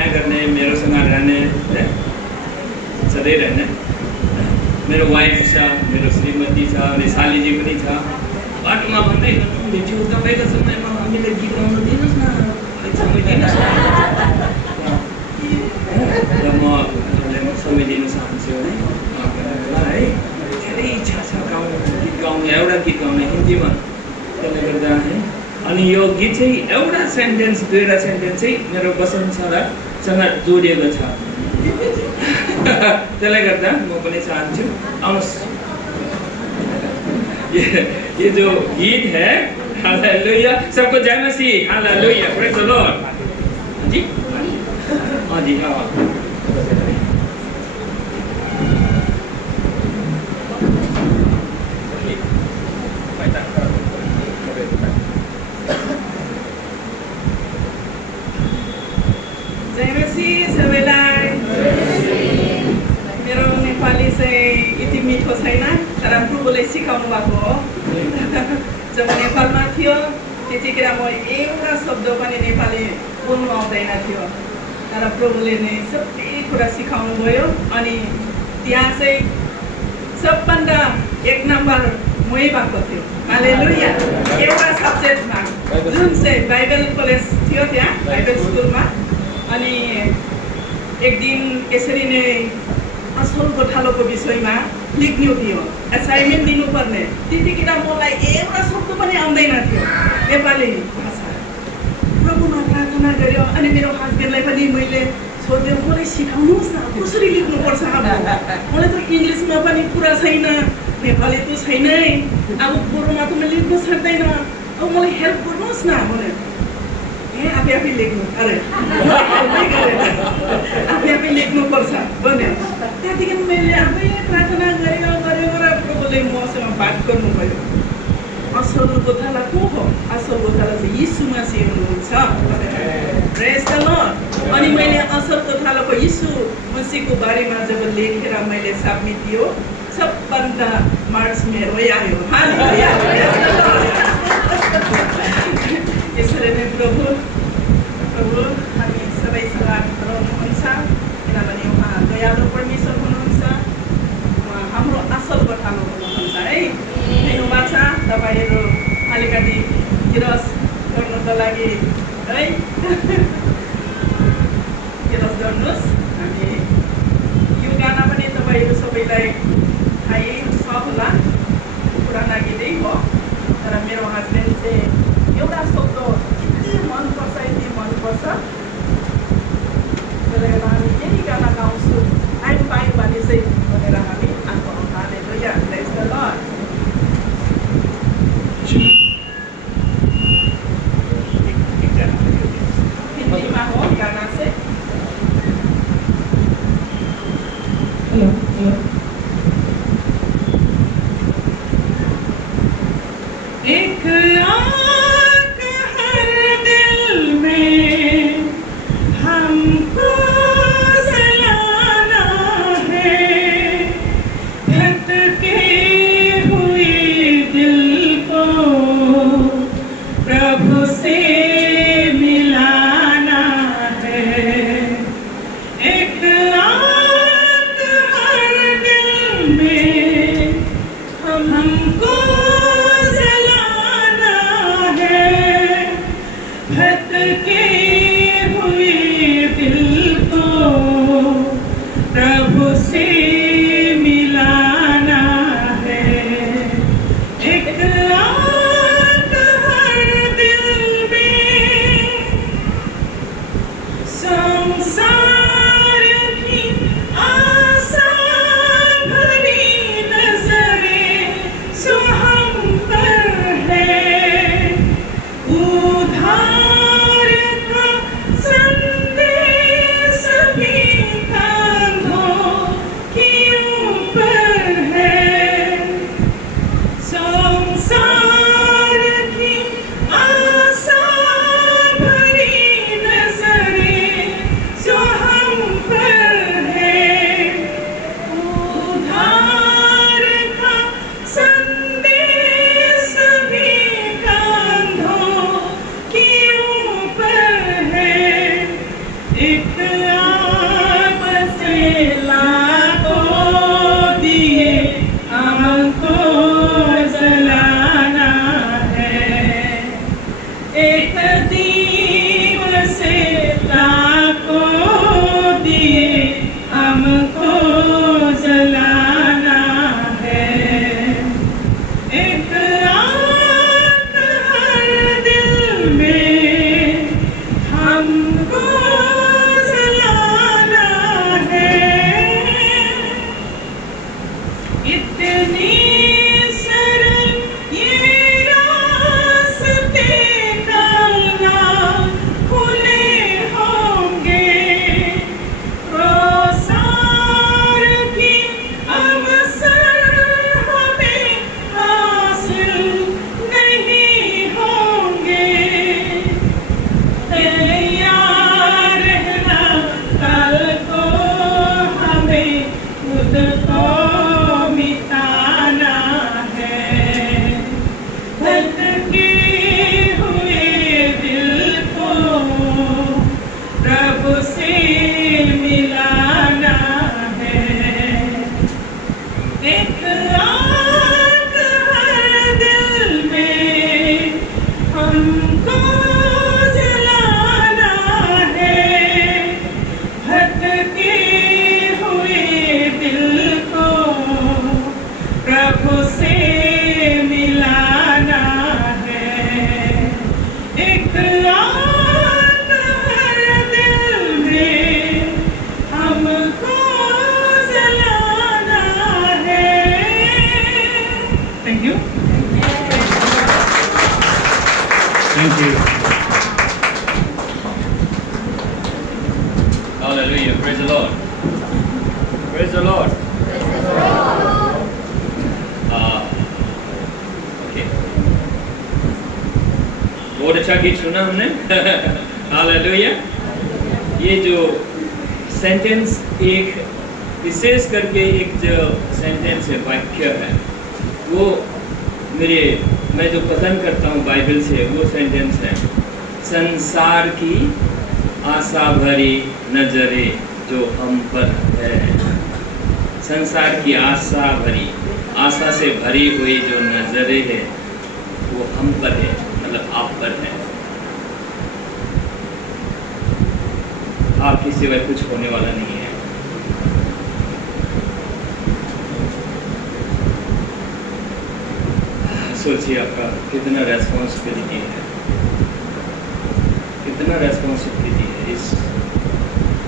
माया गर्ने, मेरोसँग रहने, सधैँ रहने। मेरो वाइफ छ, मेरो श्रीमती छ, अनि सालीजी पनि छ। बाटोमा भन्दै हुनुहुन्थ्यो, तपाईँको समयमा हामीले गीत गाउन दिनुहोस् न, समय दिनुहोस् न। र म समय दिन चाहन्छु है। धेरै इच्छा छ गीत गाउने, एउटा गीत गाउने हिन्दीमा। त्यसले गर्दा है, अनि यो गीत चाहिँ एउटा सेन्टेन्स, दुईवटा सेन्टेन्स चाहिँ मेरो वसन्तसँग जोडिएको छ। त्यसले गर्दा म पनि चाहन्छु आउनुहोस्। ये जो गीत है, हालेलुया, सबको जय मसीह, हालेलुया, प्रेज द लॉर्ड। जी हाँ जी हाँ। जय मसीह सबैलाई। मेरो नेपाली चाहिँ यति मिठो छैन, तर प्रभुले सिकाउनु भएको हो। जब नेपालमा थियो त्यतिखेर म एउटा शब्द पनि नेपाली बोल्नु आउँदैन थियो, तर प्रभुले नै सबै कुरा सिकाउनु भयो। अनि त्यहाँ चाहिँ सबभन्दा 1 नम्बर मै भएको थियो। हालेलुया। एउटा सब्जेक्टमा जुन चाहिँ बाइबल कलेज थियो त्यहाँ बाइबल स्कुलमा। अनि एक दिन यसरी नै असल गोठालोको विषयमा लेख्नु थियो, असाइनमेन्ट दिनुपर्ने। त्यतिखेर मलाई एउटा शब्द पनि आउँदैन थियो नेपाली भाषा। प्रभुमा प्रार्थना गर्यो। अनि मेरो हस्बेन्डलाई पनि मैले सोध्यो, मलाई सिकाउनुहोस् न कसरी लेख्नुपर्छ। अब मलाई त इङ्ग्लिसमा पनि कुरा छैन, नेपाली त छैनै, अब बोरोमा त मैले लेख्नु सक्दैन, अब मलाई हेल्प गर्नुहोस् न भने। आफै आफै लेख्नु, अरे आफै आफै लेख्नुपर्छ भन्यो। त्यहाँदेखि मैले आफै प्रार्थना गरेर प्रभुले मसँग बात गर्नुभयो। असल गोठाला को हो? असल गोठाला चाहिँ यीशु मसीह हुनुहुन्छ। Praise the lord. अनि मैले असल गोठालाको यीशु मसीहको बारेमा जब लेखेर मैले सबमिट दियो, सबभन्दा मार्क्स मेरै आयो। हालेलुया। यसरी नै प्रभु हामी सबैसँग रहनुहुन्छ, किनभने उहाँ दयालु परमेश्वर हुनुहुन्छ, उहाँ हाम्रो असल गोठालो हुनुहुन्छ है। धन्यवाद छ तपाईँहरू अलिकति गिरस गर्नको लागि है। गिरस गर्नुहोस्। अनि यो गाना पनि तपाईँहरू सबैलाई थाहै छ होला, पुराना गीतै हो। तर मेरो हस्बेन्ड चाहिँ एउटा शब्द यति मनपर्छ, यति मनपर्छ, त्यसले गर्दा हामी यही गाना गाउँछु। टाइम पायौँ भने चाहिँ भनेर हामी आएको। Hallelujah, praise the lord. हिन्दीमा हो गाना चाहिँ। एक आग हर दिल में हमको जलाना है, भटके हुए दिल को प्रभु से मिलाना है। एक आग हर दिल में हमको भटके हुए दिल को प्रभु से मिलाना है। एक आग हर दिल में संसार की आशा भरी नजरें सो हम पर है। उधार का संदेश भी कांधों के ऊपर है। संसार की आशा भरी नजरें जो आग से लाखों दिए हमको जलाना है। एक दीप से लाखों दिए हमको जलाना है। एक आग हर दिल में हमको जलाना है। इतनी सरल ये रास्ते चलना खुले होंगे। प्रोसार की अवसर हमें हासिल नहीं होंगे। तैयार रहना कल को हमें खुद को मिटाना है। भटके हुए दिल को प्रभु से मिलाना है। एक आग हर दिल में हमको जलाना है। भटके हुए दिल को प्रभु से मिलाना है। एक आग हर दिल में हमको जलाना है। Thank you. Thank you. Hallelujah. Praise the Lord. Praise the Lord. Okay. बहुत अच्छा गीत सुना हमने। Hallelujah. ये जो सेंटेंस एक विशेष करके एक जो सेंटेंस है, वाक्य है, वो मैं जो पसंद करता हूँ बाइबल से, वो सेंटेंस है, संसार की आशा भरी नजरें जो हम पर है। संसार की आशा भरी, आशा से भरी हुई जो नजरें है वो हम पर है, मतलब आप पर है। आपके सिवाय कुछ होने वाला नहीं है। सोचिए आपका कितना रेस्पॉन्सिबिलिटी है, कितना रेस्पॉन्सिबिलिटी है इस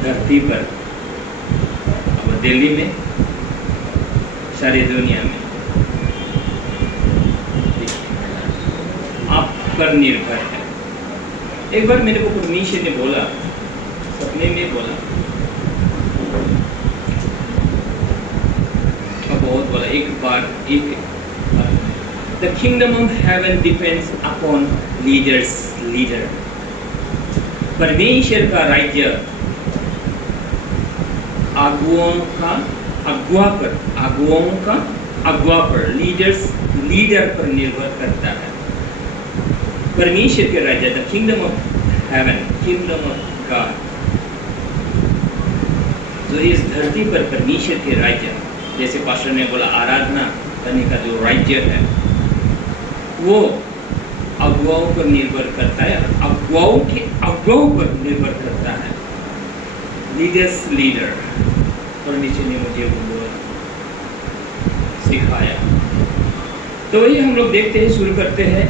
धरती पर, अब दिल्ली में, सारी दुनिया में। आप पर निर्भर है। एक बार मेरे को परमेश्वर ने बोला, सपने में बोला, बहुत बोला, एक बार The kingdom of heaven depends upon leaders. परमेश्वर का राज्य आगुओं का अगुआ पर, लीडर पर निर्भर करता है। परमेश्वर के राज्य, the kingdom of haven, kingdom of God, जो इस धरती पर परमेश्वर के राज्य, जैसे पास्टर ने बोला, आराधना करने का जो राज्य है, वो अगुवाओं पर निर्भर करता है, अगुवाओं पर निर्भर करता है। लीडर, परमेश्वर ने मुझे वो सिखाया। तो वही हम लोग देखते हैं, शुरू करते हैं।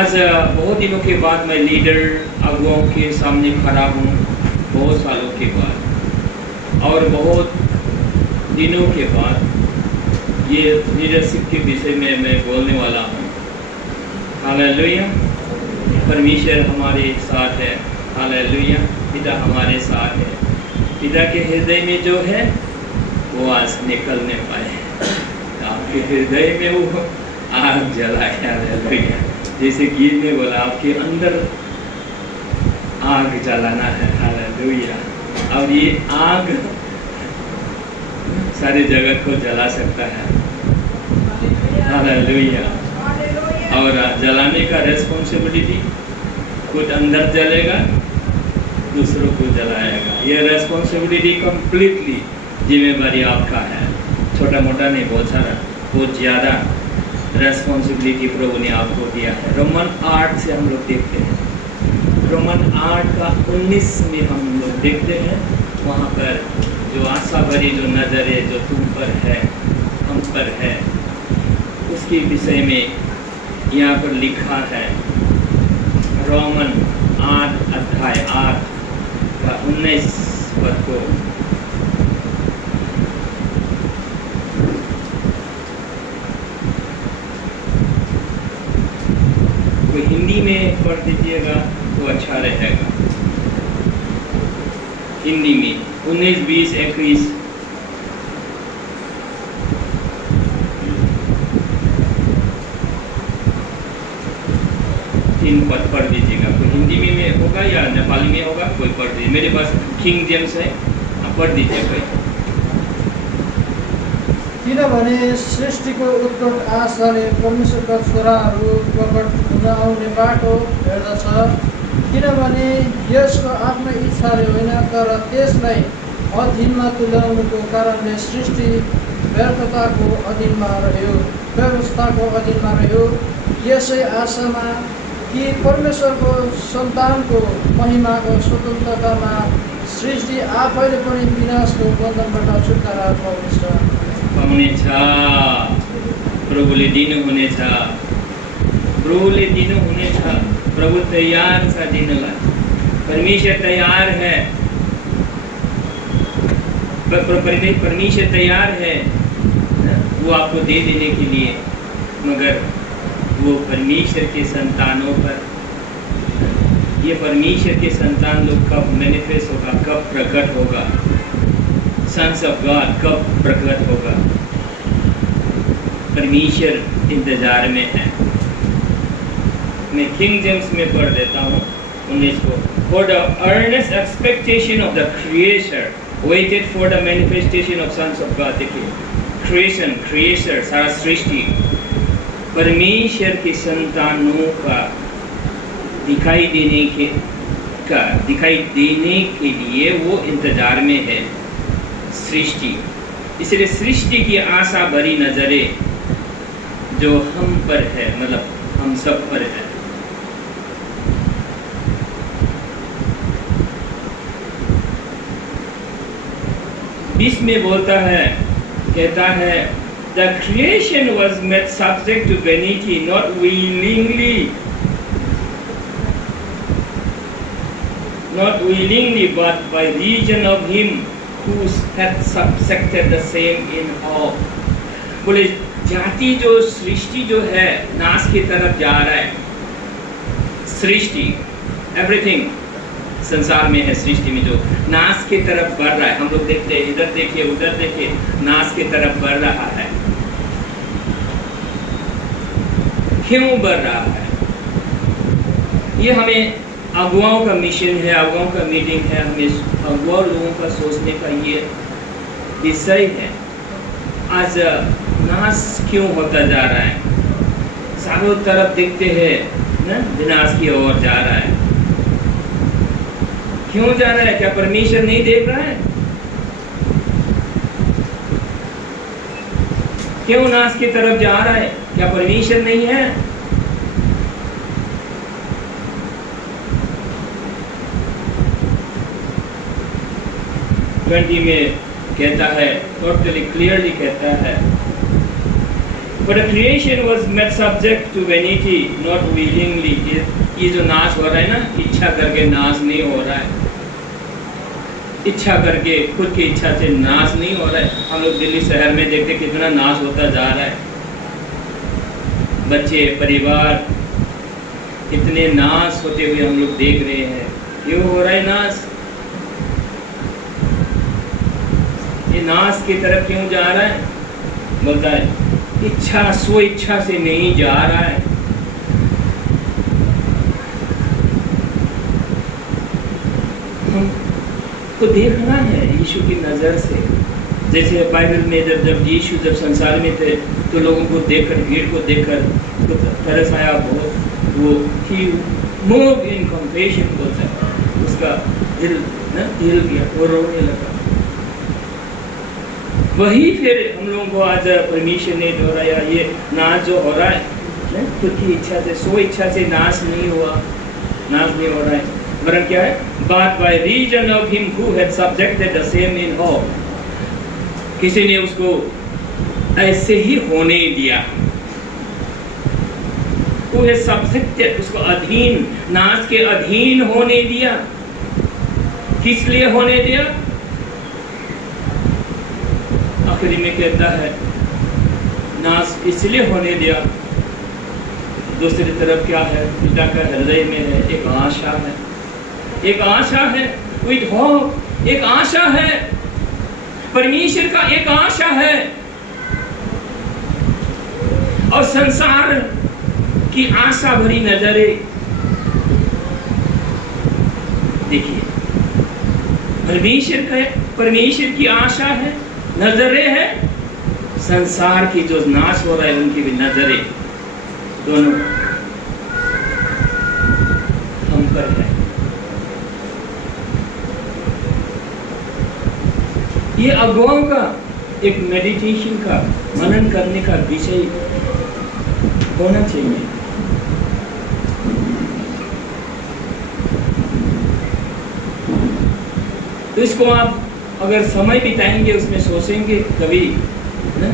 आज बहुत दिनों के बाद मैं लीडर अगुवाओं के सामने खड़ा हूँ, बहुत सालों के बाद, और बहुत दिनों के बाद ये लीडरशिप के विषय में मैं बोलने वाला हूँ। हालेलुया। परमेश्वर हमारे साथ है। हालेलुया। पिता हमारे साथ है। पिता के हृदय में जो है वो आज निकलने पाए। आपके हृदय में वो आग जलाए। हालेलुया। जैसे गीत में बोला, आपके अंदर आग जलाना है। हालेलुया। और ये आग सारे जगत को जला सकता है। हालेलुया। और जलाने का रेस्पॉन्सिबिलिटी खुद अंदर जलेगा दूसरों को जलाएगा। ये रेस्पॉन्सिबिलिटी कंप्लीटली जिम्मेवारी आपका है, छोटा मोटा नहीं, बहुत सारा, बहुत ज़्यादा रेस्पॉन्सिबिलिटी प्रभु ने आपको दिया है। रोमन 8 से हम लोग देखते हैं, रोमन 8 का 19 में हम लोग देखते हैं, वहाँ पर जो आशा भरी जो नज़र है जो तुम पर है, हम पर है, उसके विषय में यहाँ पर लिखा है। रोमन 8 अध्याय 8 का 19 पद को कोई हिंदी में पढ़ दीजिएगा तो अच्छा रहेगा। हिंदी में 19, 20, 21 तीन पद पढ़ दीजिएगा। कोई हिंदी में होगा या नेपाली में होगा, कोई पढ़ दीजिए। मेरे पास किंग जेम्स है, आप पढ़ दीजिए कोई। किनभने सृष्टिको उत्कट आशाले परमेश्वरका छोराहरू प्रकट हुन आउने बाटो हेर्दछ, किनभने यसको आफ्नो इच्छाले होइन तर त्यसलाई अधीनमा तुल्याउनुको कारणले सृष्टि व्यर्थताको अधीनमा रह्यो, व्यवस्थाको अधीनमा रह्यो। यसै आशामा कि परमेश्वरको सन्तानको महिमाको स्वतन्त्रतामा सृष्टि आफैले पनि विनाशको बन्धनबाट छुटकारा पाउनेछ, प्रभुले दिनुहुनेछ, प्रभुले दिनुहुनेछ। प्रभु तैयार छ दिनलाई, परमेश्वर तैयार है, परमेश्वर तैयार है वो आपको दे देने के लिए, मगर वो परमेश्वर के संतानों पर, ये परमेश्वर के संतान लोग कब मैनिफेस्ट होगा, कब प्रकट होगा, सन्स ऑफ गॉड कब प्रकट होगा, परमेश्वर इंतजार में है। मैं किंग जेम्स में पढ़ देता हूँ 19 को। For the earnest expectation of the creator waited for the manifestation of sons of God। देखिए, creation, creator, सारा सृष्टि परमेश्वर के संतानों का दिखाई देने के लिए वो इंतजार में है सृष्टि। इसलिए सृष्टि की आशा भरी नजरें जो हम पर है, मतलब हम सब पर है। इसमें बोलता है, कहता है, the creation was made subject to vanity, not willingly, but by reason of him who had subjected the same in all। बोले जाति जो सृष्टि जो है नाश की तरफ जा रहा है, सृष्टि एवरीथिंग संसार में है, सृष्टि में जो नाश की तरफ बढ़ रहा है। हम लोग देखते हैं, इधर देखिए उधर देखिए, नाश की तरफ बढ़ रहा है। क्यों बढ़ रहा है? ये हमें अगुवाओं का मिशन है, अगुवाओं का मीटिंग है, हमें अगुआ लोगों का सोचने का ये विषय है। आज नाश क्यों होता जा रहा है? चारों तरफ देखते हैं ना, विनाश की ओर जा रहा है। क्यों जा रहा है? क्या परमेश्वर नहीं देख रहा है? क्यों नाश की तरफ जा रहा है? क्या परमेश्वर नहीं है? में कहता है, टोटली क्लियरली कहता है, But the creation was made subject to vanity, not willingly। ये जो नाश हो रहा है ना, इच्छा करके नाश नहीं हो रहा है, इच्छा करके खुद की इच्छा से नाश नहीं हो रहा है। हम लोग दिल्ली शहर में देखते कितना नाश होता जा रहा है, बच्चे परिवार कितने नाश होते हुए हम लोग देख रहे हैं। क्यों हो रहा है नाश? ये नाश की तरफ क्यों जा रहा है? बोलता है इच्छा, स्व इच्छा से नहीं जा रहा है। हमको देखना है यीशु की नज़र से। जैसे बाइबल में जब यीशु जब संसार में थे तो लोगों को देखकर, भीड़ को देखकर तो तरस आया बहुत। वो ही मूव इन कंपैशन बोलता है, उसका हिल गया, वो रोने लगा। वही फिर हम लोगों को आज परमेश्वर ने दोहराया, ये नाश जो हो रहा है खुद की इच्छा से, सो इच्छा से नाश नहीं हो रहा है, वरन क्या है, but by reason of him who had subjected the same in all, किसी ने उसको ऐसे ही होने दिया, who had subjected, उसको अधीन, नाश के अधीन होने दिया। किस लिए होने दिया? आखिरी में कहता है नाश इसलिए होने दिया। दूसरी तरफ क्या है, पिता का हृदय में है एक आशा है, एक आशा है, विद होप, एक आशा है, परमेश्वर का एक आशा है। और संसार की आशा भरी नजरें देखिए, परमेश्वर की आशा है, नजरें है, संसार की जो नाश हो रहा है उनकी भी नजरें, दोनों हम पर है। ये अगुवाओं का एक मेडिटेशन का, मनन करने का विषय होना चाहिए। तो इसको आप अगर समय बिताएंगे, उसमें सोचेंगे कभी ना,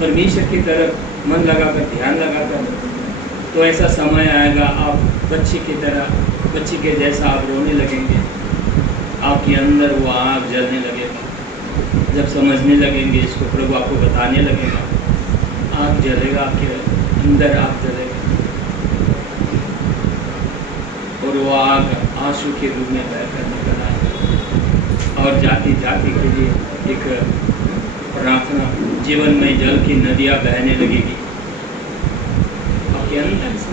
परमेश्वर की तरफ मन लगाकर, ध्यान लगाकर, तो ऐसा समय आएगा आप बच्चे की तरह, बच्चे के जैसा आप रोने लगेंगे, आपके अंदर वो आग जलने लगेगा। जब समझने लगेंगे इसको, प्रभु आपको बताने लगेगा, आग जलेगा, आपके अंदर आग जलेगा, और वो आग आंसू के रूप में बहकर निकल आएगा। और जाति जाति के लिए एक प्रार्थना, जीवन में जल की नदियां बहने लगेगी आपके अंदर से।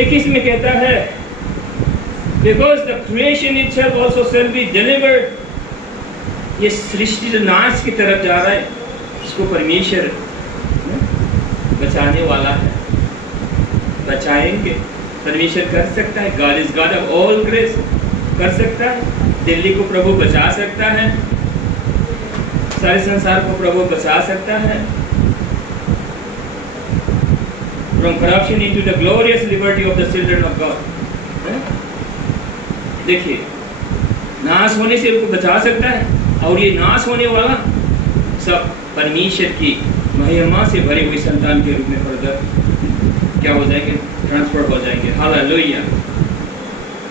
एक इसमें कहता है, because the creation itself also shall be delivered, ये सृष्टि जो नाश की तरफ जा रहा है, इसको परमेश्वर बचाने वाला है, बचाएंगे। परमेश्वर कर सकता है, God is God of all grace, कर सकता है। दिल्ली को प्रभु बचा सकता है, सारे संसार को प्रभु बचा सकता है। From corruption into the glorious liberty of the children of God। देखिए, नाश होने से उनको बचा सकता है, और ये नाश होने वाला सब परमेश्वर की महिमा से भरी हुई संतान के रूप में फर्दर क्या हो जाएंगे, ट्रांसफर हो जाएंगे। Hallelujah,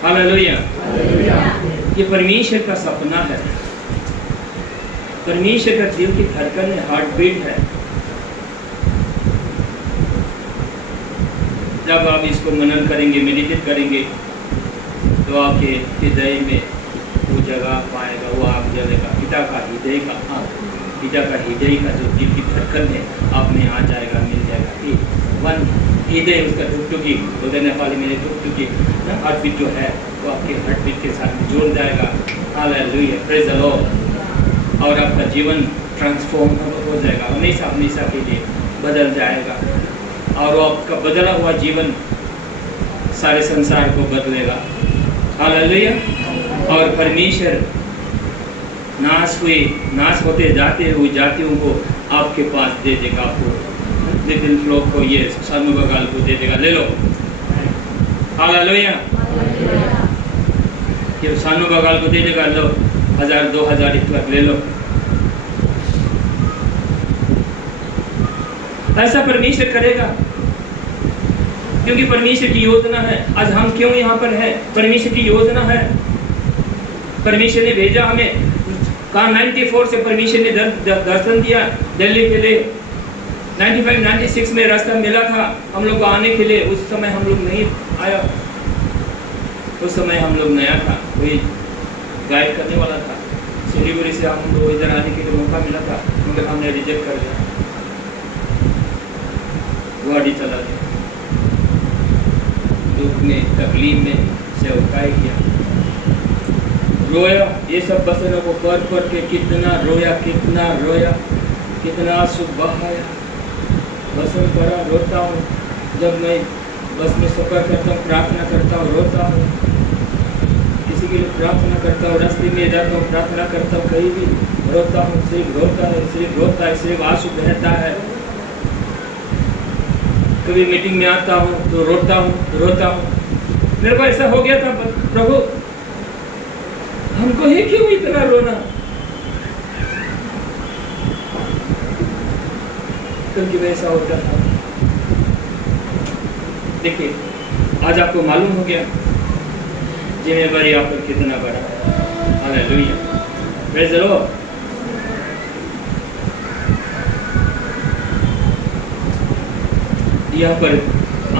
hallelujah. ये परमेश्वर का सपना है, परमेश्वर का दिल की धड़कन है, हार्ट बीट है। जब आप इसको मनन करेंगे, मेडिटेट करेंगे, तो आपके हृदय में वो जगह पाएगा, वो आग जलेगा। पिता का हृदय का आग, पिता का हृदय का जो दिल की धड़कन है आप में आ जाएगा, मिल जाएगा। वन हृदय उसका टुकटुकी, उधर नेपाली में टुकटुकी हार्ट बीट जो है वो आपके हार्ट बीट के साथ जुड़ जाएगा। Hallelujah, praise the Lord. और आपका जीवन ट्रांसफॉर्म हो जाएगा, हमेशा हमेशा के लिए बदल जाएगा। और आपका बदला हुआ जीवन सारे संसार को बदलेगा। हालेलुया। और परमेश्वर नाश होते जाते हुए जातियों को आपके पास दे देगा, आपको लिटिल फ्लॉक को, ये सानुबगाल को दे देगा। ले लो, हालेलुया। ये सानुबगाल को दे देगा, लो 1000 2000 इतना ले लो। ऐसा परमेश्वर करेगा, क्योंकि परमेश्वर की योजना है। आज हम क्यों यहाँ पर हैं? परमेश्वर की योजना है। परमेश्वर ने भेजा हमें। कहा 94 से परमेश्वर ने दर्शन दिया दिल्ली के लिए। 95-96 में रास्ता मिला था हम लोग को आने के लिए। उस समय हम लोग नहीं आया, उस समय हम लोग नया था, कोई गाइड करने वाला था। सिलीगुड़ी से हम लोग इधर आने के लिए मौका मिला था, मगर हमने रिजेक्ट कर दिया, गुवाहाटी चला गया। दुख में, तकलीफ में सेवकाई किया, रोया। ये सब बसनों को पढ़ के कितना रोया, कितना रोया, कितना आंसू बहाया। बस में पड़ा रोता हूँ, जब मैं बस में सफ़र करता हूँ प्रार्थना करता हूँ रोता हूँ, किसी के लिए प्रार्थना करता हूँ, रास्ते में जाता हूँ प्रार्थना करता हूँ, कहीं भी रोता हूँ, सिर्फ रोता है, सिर्फ रोता है, सिर्फ आंसू बहता है। कभी मीटिंग में आता हूँ तो रोता हूँ। मेरे को ऐसा हो गया था, प्रभु हमको ही क्यों इतना रोना, क्योंकि वैसा होता था। देखिए आज आपको मालूम हो गया जिम्मेवारी आप पर कितना बड़ा है। Hallelujah, praise the Lord. यहाँ पर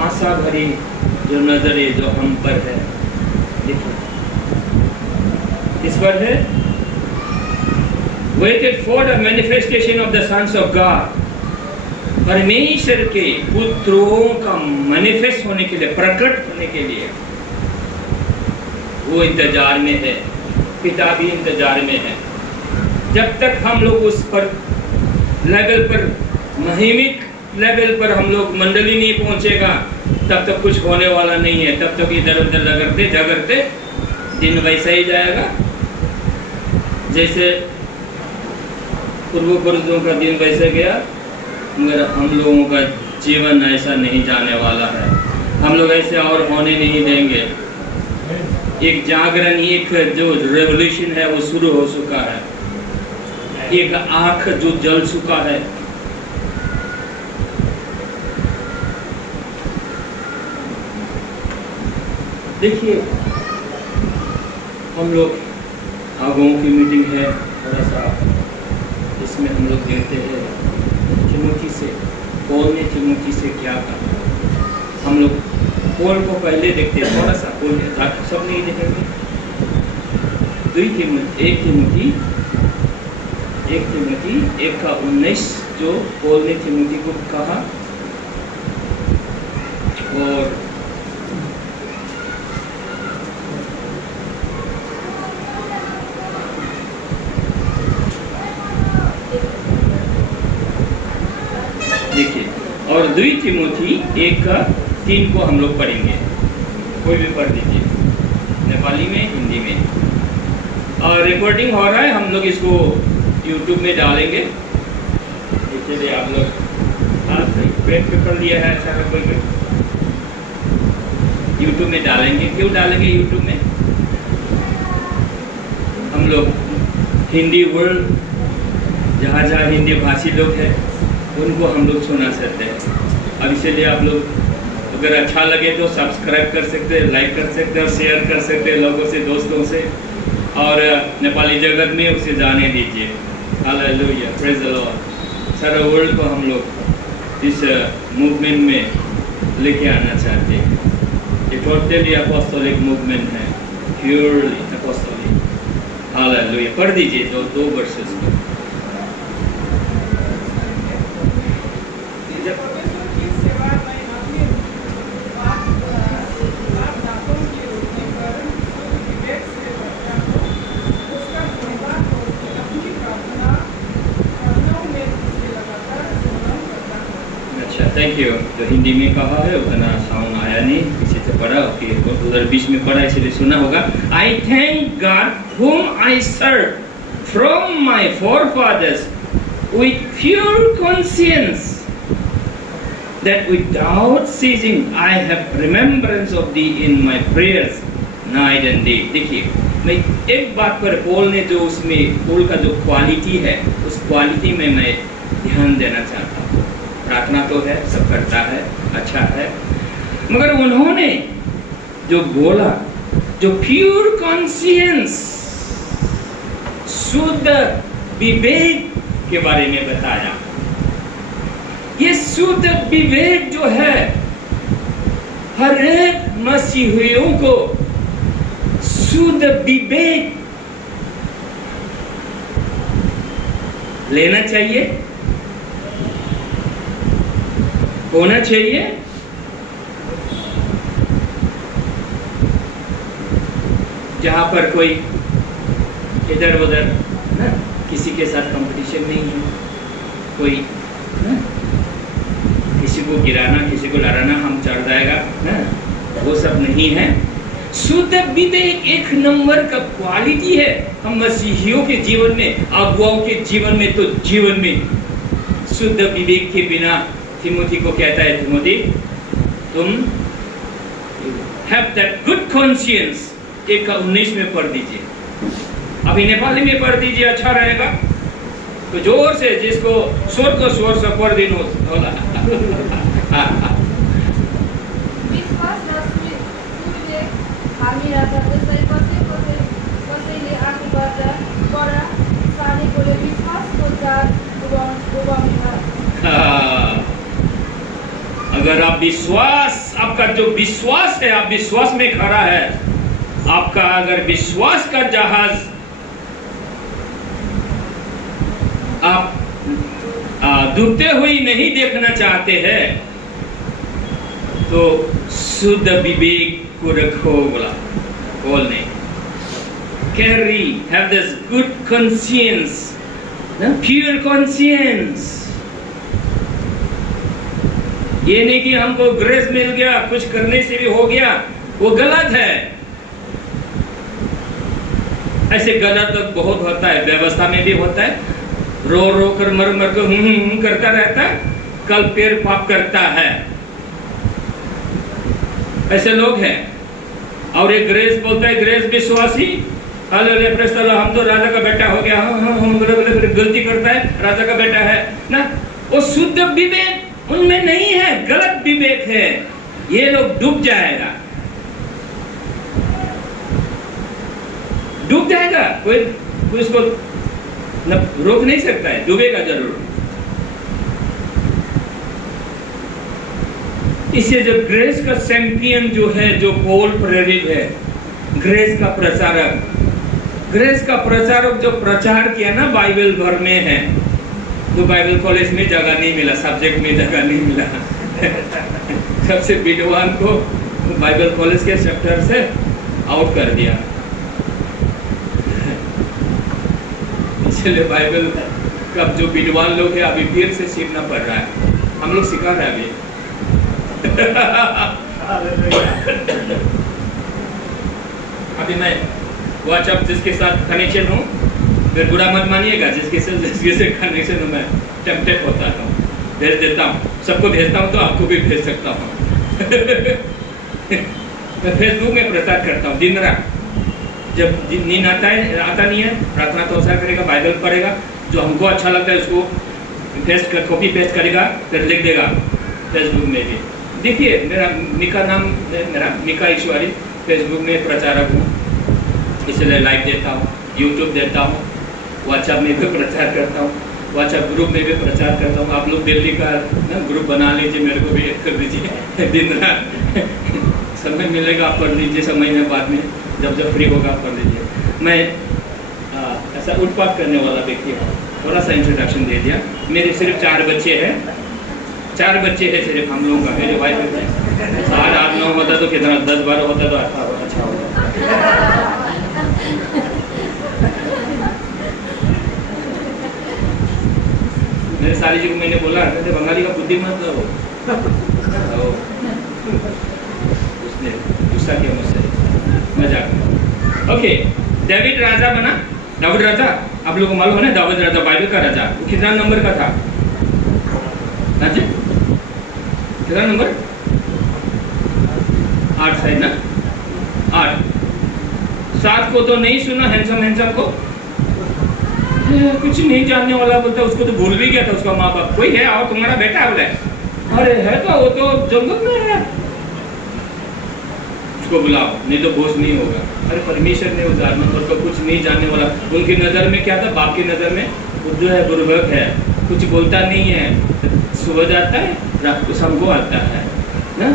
आशा भरी जो नजरें जो हम पर है, देखिए इस पर है waited for the manifestation of the sons of God, परमेश्वर के पुत्रों का मैनिफेस्ट होने के लिए, प्रकट होने के लिए वो इंतजार में है, पिता भी इंतजार में है। जब तक हम लोग उस पर लेवल पर, महिमिक लेवल पर हम लोग मंडली नहीं पहुंचेगा, तब तक कुछ होने वाला नहीं है। तब तक इधर उधर झगड़ते दिन वैसा ही जाएगा जैसे पूर्व पुरुषों का दिन वैसे गया, मगर हम लोगों का जीवन ऐसा नहीं जाने वाला है। हम लोग ऐसे और होने नहीं देंगे। एक जागरण, एक जो रेवोल्यूशन है वो शुरू हो चुका है, एक आँख जो जल चुका है। देखिए हम लोग आगों की मीटिंग है थोड़ा सा, इसमें हम लोग देखते हैं तिमोथी से, पौल ने तिमोथी से क्या कहा। हम लोग पौल को पहले देखते हैं, थोड़ा सा पौल सब नहीं देखेंगे। 1 तिमोथी 1:19 जो पौल ने तिमोथी को कहा, और देखिए, और 2 तिमोथी 1:3 को हम लोग पढ़ेंगे। कोई भी पढ़ लीजिए, नेपाली में, हिंदी में। और रिकॉर्डिंग हो रहा है, हम लोग इसको यूट्यूब में डालेंगे। इसलिए आप लोग पेन पेपर लिया है, अच्छा है, कोई यूट्यूब में डालेंगे। क्यों डालेंगे यूट्यूब में? हम लोग हिंदी वर्ल्ड, जहाँ जहाँ हिंदी भाषी लोग हैं उनको हम लोग सुना सकते हैं। अब इसलिए आप लोग अगर अच्छा लगे तो सब्सक्राइब कर सकते हैं, लाइक कर सकते हैं और शेयर कर सकते हैं लोगों से, दोस्तों से, और नेपाली जगत में उसे जाने दीजिए। Hallelujah, praise the Lord. सारा वर्ल्ड को हम लोग इस मूवमेंट में लेके आना चाहते हैं। ये टोटली अपोस्टोलिक मूवमेंट है, प्योरली अपोस्टोलिक। हालेलुया, पढ़ दीजिए 2 वर्सेस को। Thank you. जो हिंदी में कहा है उतना साउंड आया नहीं, किसी से पढ़ा कि उधर बीच में पढ़ा इसलिए सुना होगा। आई thank God whom I serve from my forefathers with pure conscience, that without ceasing I have remembrance of thee in my prayers night and day। देखिए, मैं एक बात पर पौल ने जो उसमें पौल का जो क्वालिटी है, उस क्वालिटी में मैं ध्यान देना चाहता हूँ। प्रार्थना तो है, सब करता है, अच्छा है, मगर उन्होंने जो बोला, जो प्योर कॉन्शियंस, शुद्ध विवेक के बारे में बताया। ये शुद्ध विवेक जो है हर एक मसीहियों को शुद्ध विवेक लेना चाहिए, होना चाहिए। जहाँ पर कोई इधर उधर ना किसी के साथ कंपटीशन नहीं है, कोई ना किसी को गिराना, किसी को लड़ाना, हम चढ़ जाएगा ना, वो सब नहीं है। शुद्ध विवेक एक नंबर का क्वालिटी है हम मसीहियों के जीवन में, अगुवाओं के जीवन में। तो जीवन में शुद्ध विवेक के बिना, तिमोथी को कहता है, तिमोथी तुम हैव दैट गुड कॉन्शियंस, 1:19 में पढ़ दीजिए, अभी नेपाली में पढ़ दीजिए, अच्छा रहेगा। तो जोर से, जिसको स्वर को स्वर से पढ़ दिनु होला। विश्वास र सूर्य हामी राजा जस्तै कसैले आफूबाट कडा सानेकोले विश्वासको चार उभाउनेमा। अगर आप विश्वास, आपका जो विश्वास है, आप विश्वास में खड़ा है, आपका अगर विश्वास का जहाज आप डूबते हुए नहीं देखना चाहते हैं, तो शुद्ध विवेक को रखो, बोला बोलने, carry, have this good conscience, pure conscience. ये नहीं कि हमको ग्रेस मिल गया, कुछ करने से भी हो गया, वो गलत है। ऐसे गलत तो बहुत होता है, व्यवस्था में भी होता है, रो रो कर मर मर कर करता रहता है, कल पैर पाप करता है, ऐसे लोग हैं। और एक ग्रेस बोलता है, ग्रेस विश्वासी, हालेलुया प्रेज़ द लॉर्ड, हम तो राजा का बेटा हो गया, हम गलती करता है, राजा का बेटा है ना। वो शुद्ध विवेक उनमें नहीं है, गलत विवेक है, ये लोग डूब जाएगा, डूब जाएगा। कोई इसको रोक नहीं सकता है, डूबेगा जरूर। इससे जो ग्रेस का चैंपियन जो है, जो पौल प्रेरित है, ग्रेस का प्रचारक, ग्रेस का प्रचारक जो प्रचार किया ना बाइबल भर में है, तो बाइबल कॉलेज में जगह नहीं मिला, सब्जेक्ट में जगह नहीं मिला। सबसे विद्वान को बाइबल कॉलेज के चैप्टर से आउट कर दिया, इसलिए बाइबल का जो विद्वान लोग हैं अभी फिर से सीखना पड़ रहा है, हम लोग सिखा रहे हैं अभी। अभी मैं व्हाट्सएप जिसके साथ कनेक्शन हूँ, फिर बुरा मत मानिएगा, जिसके से कनेक्शन हूँ, मैं टेम्पटेड होता हूँ, भेज देता हूँ, सबको भेजता हूँ, तो आपको भी भेज सकता हूँ। मैं फेसबुक में प्रचार करता हूँ दिन रात, जब नींद आता नहीं है, प्रार्थना तो ऐसा करेगा, बाइबल पढ़ेगा, जो हमको अच्छा लगता है उसको पेस्ट कर, कॉपी पेस्ट करेगा, फिर लिख देगा फेसबुक में भी। देखिए, मेरा मिका नाम, मेरा मिका ईश्वरी, फेसबुक में प्रचारक हूँ, इसलिए लाइव देता हूँ, यूट्यूब देता हूँ, व्हाट्सएप में भी प्रचार करता हूँ, व्हाट्सएप ग्रुप में भी प्रचार करता हूँ। आप लोग दिल्ली का ना ग्रुप बना लीजिए, मेरे को भी ऐड कर दीजिए, दिन रात समय मिलेगा आप पढ़ लीजिए, समय में बाद में जब फ्री होगा आप पढ़ लीजिए। मैं ऐसा उत्पाद करने वाला व्यक्ति हूँ, थोड़ा सा इंट्रोडक्शन दे दिया। मेरे सिर्फ 4 बच्चे हैं, 4 बच्चे हैं सिर्फ हम लोगों का, मेरे वाइफ है। 7, 8, 9 होता तो कितना, 10, 12 होता तो अच्छा होता। मेरे साली जी को मैंने बोला, कहते बंगाली का बुद्धि मत हो, उसने गुस्सा किया मुझसे, मजाक। ओके, डेविड राजा बना, दाऊद राजा, आप लोगों को मालूम है ना, दाऊद राजा बाइबल का राजा, वो कितना नंबर का था? राजा कितना नंबर? 8 शायद ना, 8। 7 को तो नहीं सुना, हैंडसम को कुछ नहीं जानने वाला बोलता, उसको तो भूल भी गया था उसका माँ बाप। कोई है और तुम्हारा बेटा है, बोला अरे है तो वो तो जंगल में है, उसको बुलाओ नहीं तो भोज नहीं होगा। अरे परमेश्वर ने उस जानवर को, कुछ नहीं जानने वाला, उनकी नज़र में क्या था, बाप की नज़र में बुद्धू है, बुर्बक है, कुछ बोलता नहीं है, सुबह जाता है रात को शाम को आता है ना,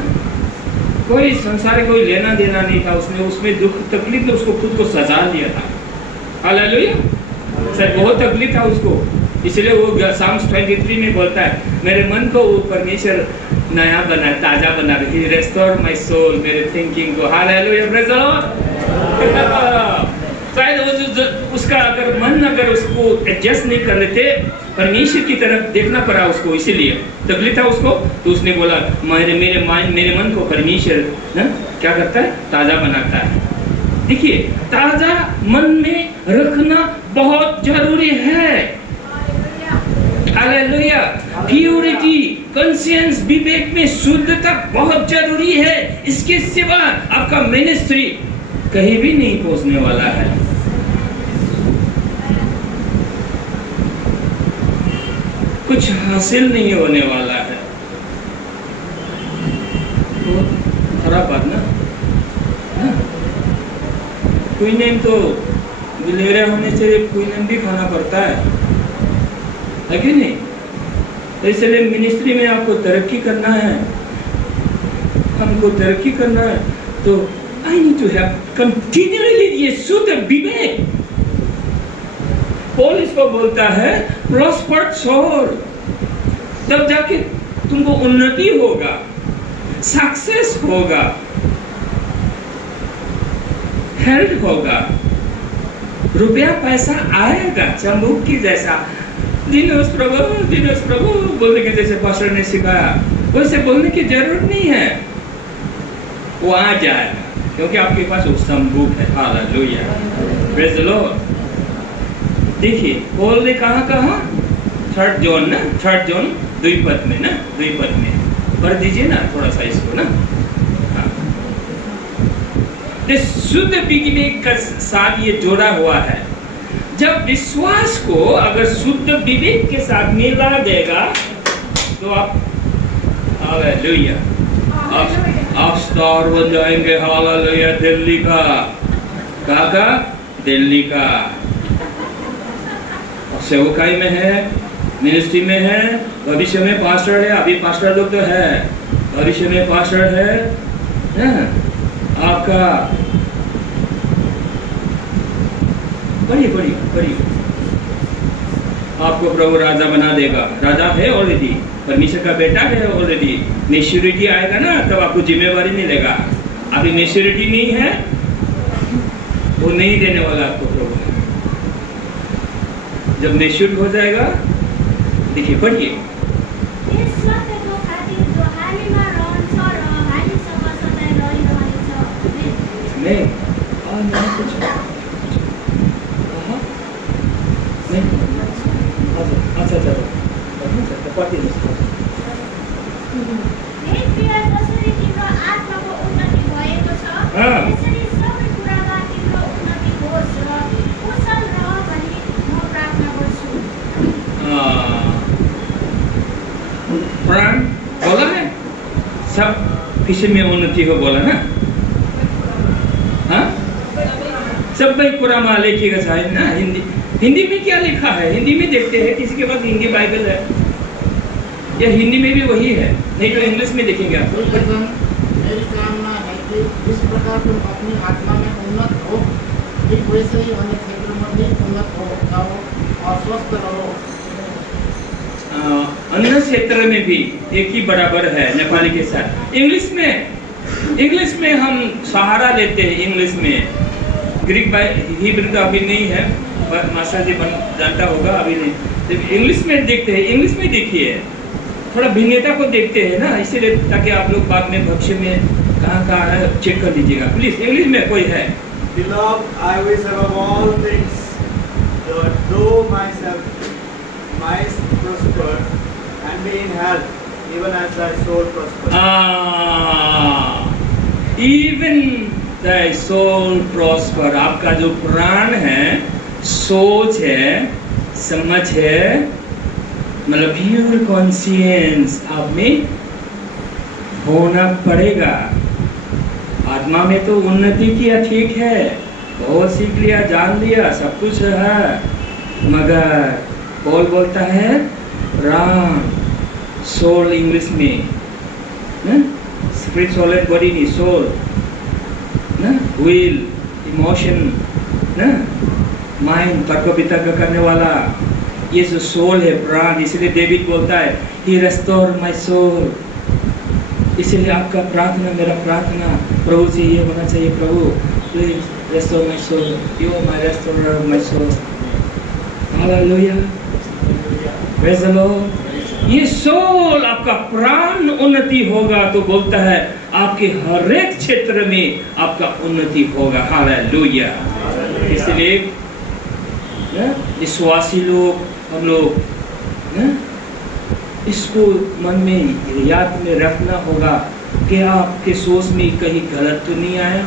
कोई संसार कोई लेना देना नहीं था, उसने उसमें दुख तकलीफ ने उसको खुद को सजा दिया था। हालेलुया, सर बहुत तकलीफ था उसको, इसलिए वो साम्स 23 में बोलता है, मेरे मन को वो परमेश्वर नया बना, ताजा बना रही, रेस्टोर माय सोल, मेरे थिंकिंग को। Hallelujah, praise the Lord. शायद उसका उसका अगर मन अगर उसको एडजस्ट नहीं कर लेते, परमेश्वर की तरफ देखना पड़ा उसको, इसीलिए तकलीफ था उसको, तो उसने बोला मेरे मन को परमेश्वर क्या करता है, ताजा बनाता है। देखिए, ताजा मन में रखना बहुत जरूरी है। हालेलुया। प्योरिटी, कंशियंस, विवेक में शुद्धता बहुत जरूरी है। इसके सिवा आपका मिनिस्ट्री कहीं भी नहीं पहुंचने वाला है। कुछ हासिल नहीं होने वाला है। तो खराब बात ना। कोई नेम तो दिलेरा होने से कोई नेम भी खाना पड़ता है कि नहीं? तो इसलिए मिनिस्ट्री में आपको तरक्की करना है, हमको तरक्की करना है, तो I need to have continuously ये शुद्ध विवेक। पॉल इसको बोलता है प्रॉस्पर्ड सोल, तब जाके तुमको उन्नति होगा, सक्सेस होगा, हेल्थ होगा, रुपया पैसा आएगा चंबुक की जैसा। दिनोस प्रभु बोलने के जैसे पास्टर ने सिखाया, वैसे बोलने की जरूरत नहीं है, वो आ जाएगा क्योंकि आपके पास वो संबुक है। Hallelujah, praise the lord. देखिए पॉल ने कहा 3 जॉन ना, 3 जॉन 2 पद में ना, 2 पद में पढ़ दीजिए ना थोड़ा सा इसको ना। शुद्ध विवेक के साथ ये जोड़ा हुआ है। जब विश्वास को अगर शुद्ध विवेक के साथ मिला देगा तो आप हालेलुया, आप स्टार बन जाएंगे। हालेलुया। दिल्ली का काका, दिल्ली का सेवकाई में है, मिनिस्ट्री में है, भविष्य में पास्टर है। अभी पास्टर लोग तो है, भविष्य में पास्टर है आपका। बड़ी आपको प्रभु राजा बना देगा। राजा है ऑलरेडी, परमेश्वर का बेटा है ऑलरेडी। मैच्योरिटी आएगा ना तब आपको जिम्मेवारी मिलेगा। अभी मैच्योरिटी नहीं है, वो नहीं देने वाला आपको प्रभु। जब मैच्योर हो जाएगा, देखिए पढ़िए, नहीं कुछ अच्छा चलो प्राण बोला है, सब किसी में उन्नति हो बोला ना। हाँ, सब भाई पूरा माल लिखिएगा साहब ना। हिंदी में क्या लिखा है, हिंदी में देखते हैं किसी के पास हिंदी बाइबल है या हिंदी में भी वही है, नहीं तो इंग्लिश में देखेंगे आप। मेरी कामना है कि जिस प्रकार तुम अपनी आत्मा में उन्नत हो, ठीक वैसे ही अन्य क्षेत्रों में भी उन्नत हो और स्वस्थ रहो। अन्य क्षेत्र में भी एक ही बराबर है नेपाली के साथ। इंग्लिश में हम सहारा लेते हैं। इंग्लिश में ग्रीक हिब्रू तो अभी नहीं है, मास्टर जी जानता होगा, अभी नहीं। तो इंग्लिश में देखते हैं, इंग्लिश में देखिए, थोड़ा भिन्नता को देखते हैं ना, इसीलिए ताकि आप लोग बाद में भविष्य में कहाँ है चेक कर लीजिएगा प्लीज। इंग्लिश में कोई है? Beloved, I wish above all things that though myself might prosper and be in health, even as thy soul prospers. Even thy soul prosper। आपका जो प्राण है, सोच है, समझ है, मतलब प्योर कॉन्शियंस आप में होना पड़ेगा। आत्मा में तो उन्नति किया, ठीक है, बहुत सीख लिया, जान लिया, सब कुछ है, मगर पॉल बोलता है प्राण, सोल इंग्लिश में, स्पिरिट, सोल एंड बॉडी नहीं, सोल ना, विल, इमोशन ना, माइंड, तर्क वितर्क करने वाला, ये जो सोल है, प्राण। इसलिए डेविड बोलता है ही रेस्टोर माय सोल। इसलिए आपका प्रार्थना, मेरा प्रार्थना प्रभु से ये होना चाहिए, प्रभु Please restore my soul. You are my restorer of my soul. Hallelujah. Praise the Lord. ये सोल आपका प्राण उन्नति होगा तो बोलता है आपके हर एक क्षेत्र में आपका उन्नति होगा। हालेलुया। इसलिए विश्वासी लोग हम लोग इसको मन में याद में रखना होगा कि आपके सोच में कहीं गलत तो नहीं आया।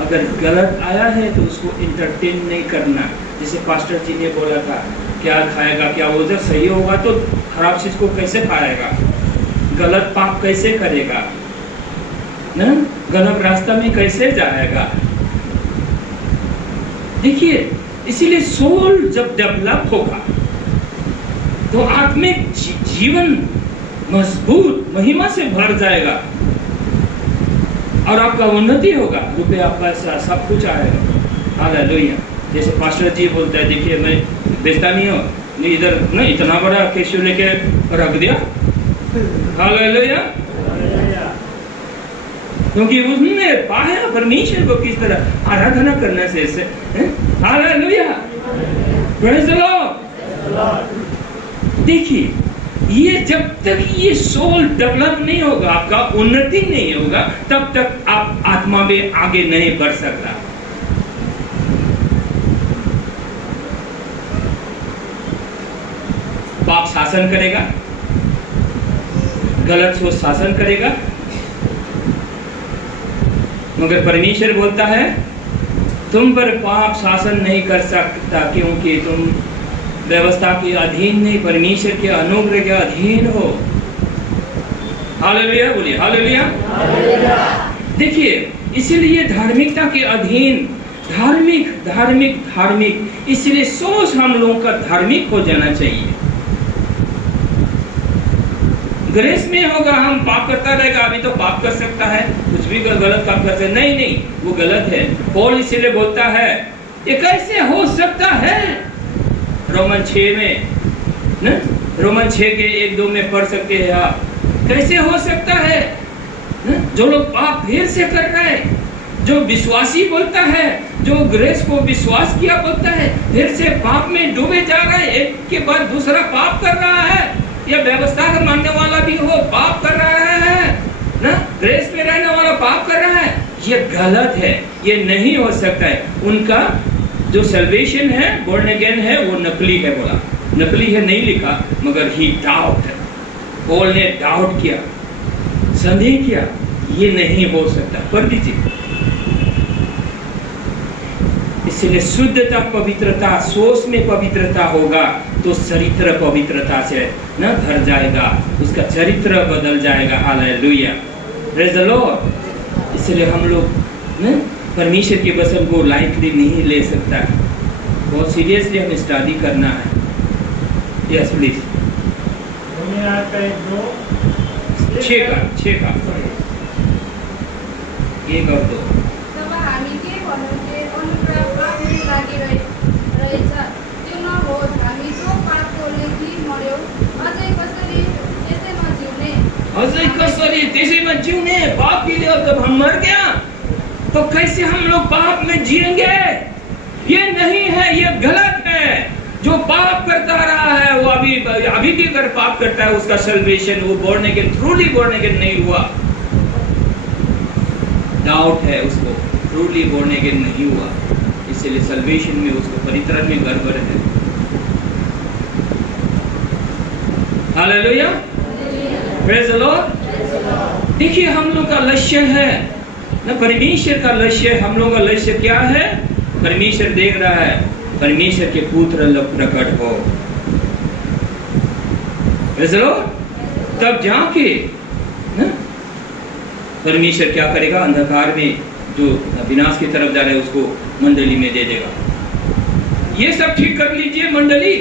अगर गलत आया है तो उसको इंटरटेन नहीं करना। जैसे पास्टर जी ने बोला था क्या खाएगा, क्या वो जब सही होगा तो खराब चीज को कैसे खाएगा, गलत पाप कैसे करेगा ना, गलत रास्ता में कैसे जाएगा। देखिए इसीलिए सोल जब डेवलप होगा तो आत्मिक जीवन मजबूत महिमा से भर जाएगा और आपका उन्नति होगा, रुपया पैसा सब कुछ आएगा। हालेलुया। जैसे पास्टर जी बोलता है देखिए मैं बेचता नहीं हूँ, नहीं इधर नहीं इतना बड़ा कैशू लेके रख दिया। हालेलुया। क्योंकि उसने पाया परमेश्वर को किस तरह आराधना करने से। हालेलुया। Praise the lord. देखिए ये जब तक ये सोल डेवलप नहीं होगा, आपका उन्नति नहीं होगा, तब तक आप आत्मा में आगे नहीं बढ़ सकता। पाप शासन करेगा, गलत सोच शासन करेगा, मगर परमेश्वर बोलता है तुम पर पाप शासन नहीं कर सकता क्योंकि तुम व्यवस्था के अधीन नहीं, परमेश्वर के अनुग्रह के अधीन हो। हालेलुया बोलिए। हालेलुया। देखिए इसीलिए धार्मिकता के अधीन, धार्मिक इसलिए सोच हम लोगों का धार्मिक हो जाना चाहिए। ग्रेस में होगा हम पाप करता रहेगा, अभी तो पाप कर सकता है, कुछ भी गलत काम कर सकता है, नहीं वो गलत है। पौल इसीलिए बोलता है ये कैसे हो सकता है। रोमन 6 में ना, रोमन 6 के 1-2 में पढ़ सकते हैं आप। कैसे हो सकता है ना? जो लोग पाप फिर से कर रहे हैं, जो विश्वासी बोलता है, जो ग्रेस को विश्वास किया बोलता है, फिर से पाप में डूबे जा रहा है, एक के बाद दूसरा पाप कर रहा है। या व्यवस्था का मानने वाला भी हो पाप कर रहा है ना, ग्रेस में रहने वाला पाप कर रहा है, ये गलत है, ये नहीं हो सकता है। उनका जो सल्वेशन है, बोर्न अगेन है, वो नकली है। बोला नकली है नहीं लिखा, मगर ही डाउट है। पौल ने डाउट किया, संदेह किया, ये नहीं हो सकता। पढ़ दीजिए। इसलिए शुद्धता, पवित्रता, सोच में पवित्रता होगा तो चरित्र पवित्रता से न भर जाएगा, उसका चरित्र बदल जाएगा। हालेलुया। Praise the Lord. इसलिए हम लोग न परमेश्वर के वचन को लाइटली नहीं ले सकता, बहुत सीरियसली हमें स्टडी करना है। Yes please. 6 का 1 और 2। तब हामी के भनौँ के अनुग्रह पापमै लागिरहेछ, त्यो नहोस् हामी जो पापको लागि मर्यौँ, अझै कसरी त्यसैमा जिउने। पाप के लिए जब हम मर गया तो कैसे हम लोग पाप में जिएंगे? ये नहीं है, ये गलत है। जो पाप करता रहा है वो अभी भी अगर पाप करता है, उसका सल्वेशन वो born again, truly born again नहीं हुआ। डाउट है उसको, ट्रूली बोर्न अगेन नहीं हुआ, इसलिए सल्वेशन में उसको परित्राण में गड़बड़ है। हालेलुया। Praise the lord. देखिए हम लोग का लक्ष्य है ना, परमेश्वर का लक्ष्य, हम लोग का लक्ष्य क्या है? परमेश्वर देख रहा है, परमेश्वर के पुत्र लोग प्रकट हो। Praise the Lord. तब जाके ना परमेश्वर क्या करेगा? अंधकार में जो विनाश की तरफ जा रहा है उसको मंडली में दे देगा। ये सब ठीक कर लीजिए मंडली,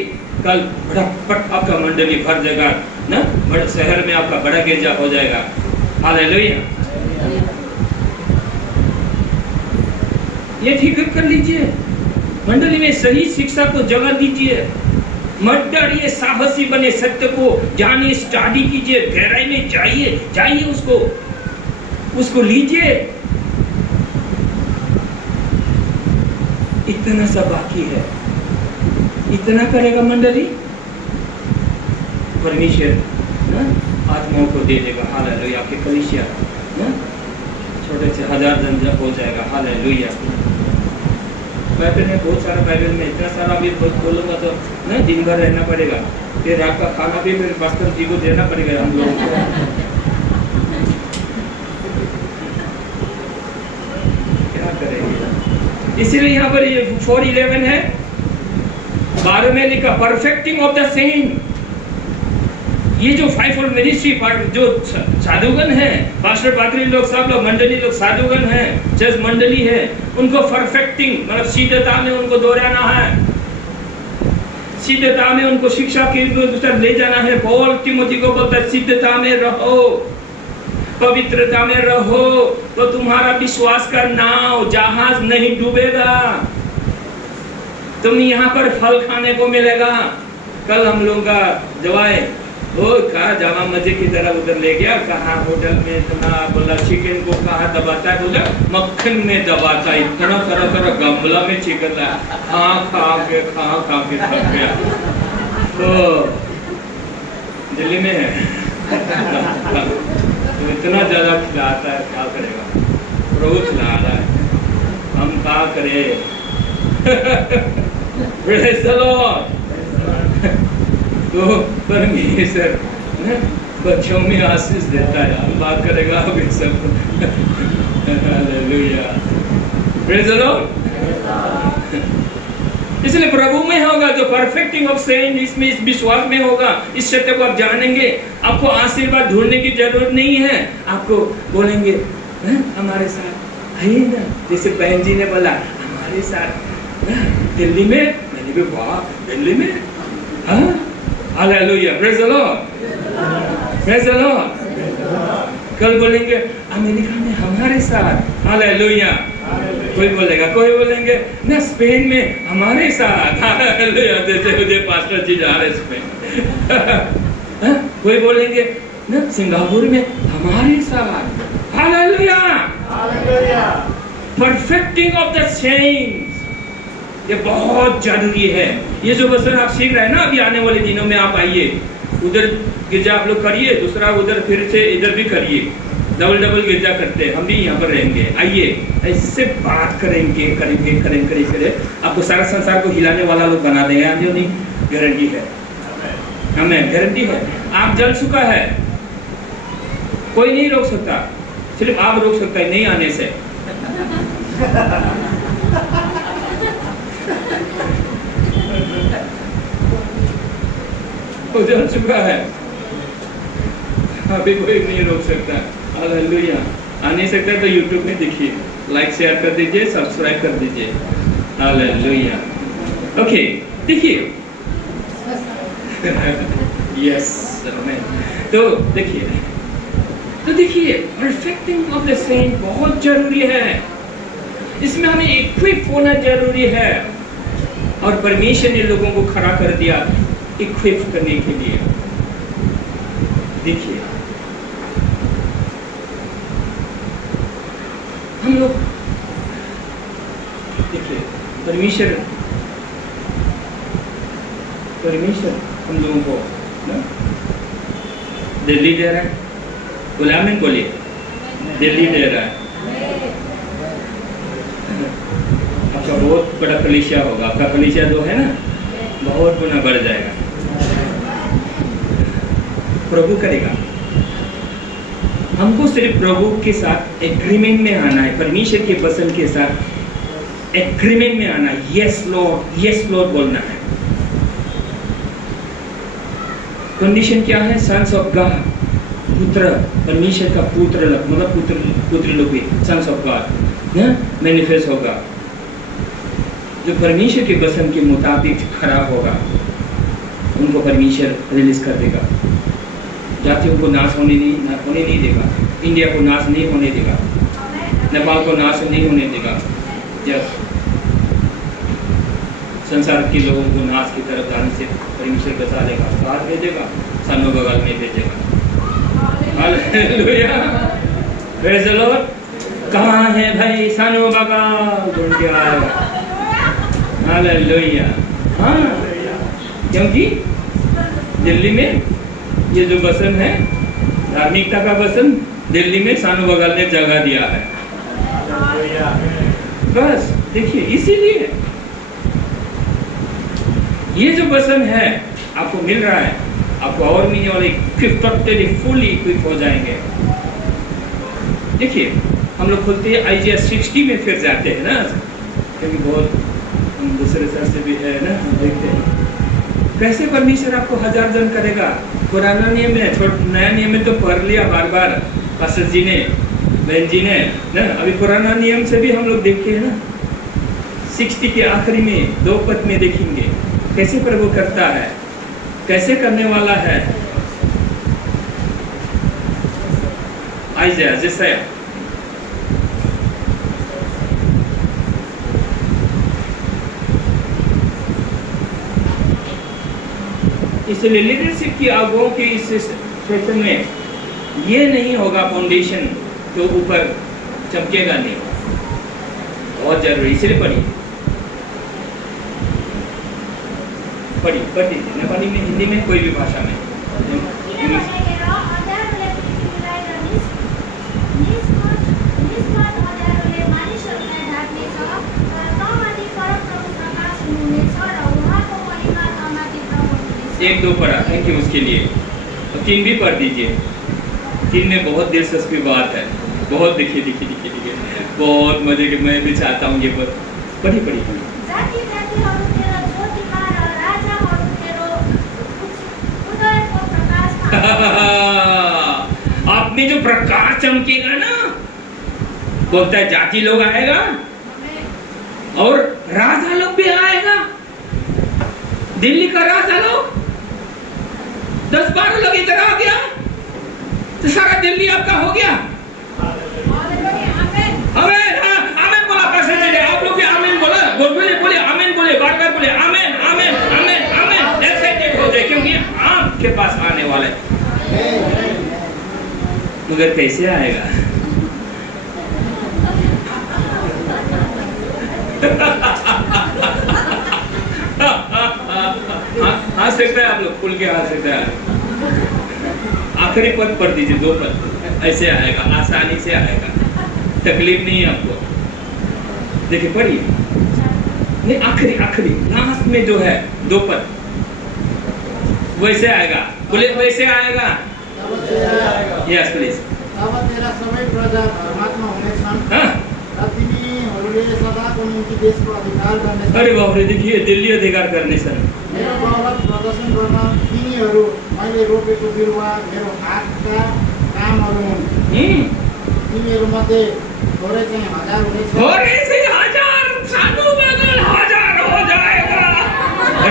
कल बड़ा फट आपका मंडली भर जाएगा ना, बड़े शहर में आपका बड़ा गिरजा हो जाएगा। हालेलुया। ये ठीक कर लीजिए, मंडली में सही शिक्षा को जगह दीजिए, मत डरिए, साहसी बने, सत्य को जानिए, स्टडी कीजिए, गहराई में जाइए, उसको लीजिए। इतना सा बाकी है। इतना करेगा मंडली, परमेश्वर आत्माओं को दे देगा। हालेलुया। आपके कलीसिया छोटे से 1000 जन जब हो जाएगा। हालेलुया। बाइबल में बहुत सारा, बाइबल में इतना सारा अभी बोलूँगा तो ना दिन भर रहना पड़ेगा। फिर रात का खाना भी फिर पास्टर जी को देना पड़ेगा हम लोगों को। क्या करेंगे? इसीलिए यहाँ पर ये 4:11 है, 12 में लिखा परफेक्टिंग ऑफ द सेंट। ये जो 5 मिनिस्ट्री जो साधुगण है, पास्टर पादरी लोग, सब लोग मंडली लोग साधुगण है, चर्च मंडली है, उनको परफेक्टिंग मतलब सीधता में उनको दोहराना है, सीधता में उनको शिक्षा के अनुसार ले जाना है। पौल तिमोथी को बोलता है सीधता में रहो, पवित्रता में रहो, तो तुम्हारा विश्वास का नाव जहाज नहीं डूबेगा। तुम यहाँ पर फल खाने को मिलेगा। कल हम लोग का जवाई वो कहा जामा मजे की तरह उधर ले गया, कहा होटल में इतना बोला चिकन को कहा दबाता है, बोला मक्खन में दबाता है, इतना सारा गमला में चिकन है, खा के थक गया। तो दिल्ली में है तो इतना ज्यादा खिलाता है, क्या करेगा? प्रभु खिला रहा है, हम क्या करें? Praise the Lord। तो परमेश्वर बच्चों में आशीष देता है। हम बात करेगा अभी सब। हालेलुया। Praise the Lord. इसलिए प्रभु में होगा जो परफेक्टिंग ऑफ सेंट, इसमें इस विश्वास में होगा, इस सत्य को आप जानेंगे। आपको आशीर्वाद ढूंढने की जरूरत नहीं है। आपको बोलेंगे हमारे साथ आइए ना, जैसे बहन जी ने बोला हमारे साथ दिल्ली में। मैंने भी वाह, दिल्ली में, हाँ, hallelujah, praise the lord, praise the Lord. कल बोलेंगे अमेरिका में हमारे साथ, हालेलुया। कोई बोलेंगे ना स्पेन में हमारे साथ, हालेलुया, जैसे मुझे पास्टर जी जा रहे स्पेन। कोई बोलेंगे ना सिंगापुर में हमारे साथ, hallelujah, hallelujah. Perfecting of the saints, ये बहुत जरूरी है। ये जो वचन आप सीख रहे हैं ना, अभी आने वाले दिनों में आप आइए, उधर गिरजा आप लोग करिए, दूसरा उधर फिर से इधर भी करिए, डबल गिरजा करते हैं, हम भी यहाँ पर रहेंगे। आइए, ऐसे बात करेंगे, करेंगे। आपको सारा संसार को हिलाने वाला लोग बना देंगे, जो नहीं, गारंटी है, हमें गारंटी है। आप जल चुका है, कोई नहीं रोक सकता, सिर्फ आप रोक सकता है नहीं आने से। वो जल चुका है, अभी कोई नहीं रोक सकता। हालेलुया। आ नहीं सकता तो यूट्यूब में देखिए, लाइक शेयर कर दीजिए, सब्सक्राइब कर दीजिए। हालेलुया। ओके, देखिए यस, तो देखिए परफेक्टिंग ऑफ द सेंट बहुत जरूरी है। इसमें हमें इक्विप होना जरूरी है, और परमेश्वर ने लोगों को खड़ा कर दिया इक्विप करने के लिए। देखिए हम लोग, देखिए परमेश्वर हम लोगों को ना दिल्ली दे रहा है, गुलामी बोलिए, दिल्ली दे रहा है। आपका बहुत बड़ा कलीसिया होगा, आपका कलीसिया जो है ना बहुत गुना बढ़ जाएगा, प्रभु करेगा। हमको सिर्फ प्रभु के साथ एग्रीमेंट में आना है, परमेश्वर के वचन के साथ एग्रीमेंट में आना है। यस लॉर्ड बोलना है। कंडीशन क्या है? सन्स ऑफ गॉड, पुत्र, परमेश्वर का पुत्र, मतलब पुत्री लोग भी सन्स ऑफ गॉड मैनिफेस्ट होगा, जो परमेश्वर के वचन के मुताबिक खड़ा होगा, उनको परमेश्वर रिलीज कर देगा। जातियों को नाश होने नहीं देगा, इंडिया को नाश नहीं होने देगा, नेपाल को नाश नहीं होने देगा। यस, संसार के लोगों को नाश की तरफ जाने से परमेश्वर बचा लेगा, बाहर भेजेगा, सानों बगल में भेजेगा। Hallelujah, praise the Lord. कहाँ है भाई सानों बगल? ढूंढ के आएगा। हालेलुया। हाँ, क्योंकि दिल्ली में ये जो वचन है, धार्मिकता का वचन, दिल्ली में सानू बगल ने जगह दिया है। बस देखिए, इसीलिए ये जो वचन है आपको मिल रहा है, आपको और नहीं, और टोटली फुली इक्विप हो जाएंगे। देखिए, हम लोग खुलते हैं आइजिया 60 में फिर जाते हैं ना, क्योंकि बहुत हम दूसरे सर से भी है ना, हम देखते हैं कैसे परमेश्वर आपको 1000 जन करेगा। पुराना नियम में, नया नियम में तो पढ़ लिया बार बार पास्टर जी ने, बहन जी ने ना। अभी पुराना नियम से भी हम लोग देखते हैं ना, 60 के आखिरी में 2 पद में देखेंगे कैसे प्रभु करता है, कैसे करने वाला है। आइजिया, जेसाया, इसलिए लीडरशिप की आगुओं के इस क्षेत्र में ये नहीं होगा फाउंडेशन तो ऊपर चमकेगा नहीं, बहुत जरूरी। इसलिए पढ़िए, पढ़ दीजिए, नेपाली में, हिंदी में, कोई भी भाषा में। एक दो पढ़ा, थैंक यू उसके लिए। और 3 भी पढ़ दीजिए। 3 में बहुत दिलचस्पी बात है, बहुत देखिए, बहुत मजे के। मैं भी चाहता हूँ ये पढ़िए। आपने जो प्रकाश चमकेगा ना, बोलता है जाति लोग आएगा और राजा लोग भी आएगा। दिल्ली का राजा लोग 10-12 लोग इधर आ गया तो सारा दिल्ली आपका हो गया। आमीन, आमीन बोला कैसे चले आप लोग भी आमीन बोला, बोले आमीन, बोले बार-बार बोले आमीन, आमीन, आमीन, आमीन। एक्साइटेड हो जाए क्योंकि आपके पास आने वाला है। मगर कैसे आएगा? आ सकता है, आप लोग खुल के आ सकता है। आखिरी पद पढ़ दीजिए, 2 पद, ऐसे आएगा, आसानी से आएगा, तकलीफ नहीं है आपको। देखिए पढ़िए, नहीं आखिरी लास्ट में जो है 2 पद, वैसे आएगा, बोले वैसे आएगा। Yes please. अब तेरा सबै प्रजा धर्मात्मा हुनेछन् र तिनीहरूले सदाको निम्ति देशको अधिकार गर्नेछन्। अरे बाप रे, देखिए दिल्ली अधिकार करने सन। मेरो गौरव प्रदर्शन गर्न तिनीहरू मैले रोपेको बिरुवा मेरो हातका कामहरू हुन्। तिनीहरू मध्ये थोरै चाहिँ 1000 हुनेछ। थोड़े से 1000 साधु बगल 1000 हो जाएगा,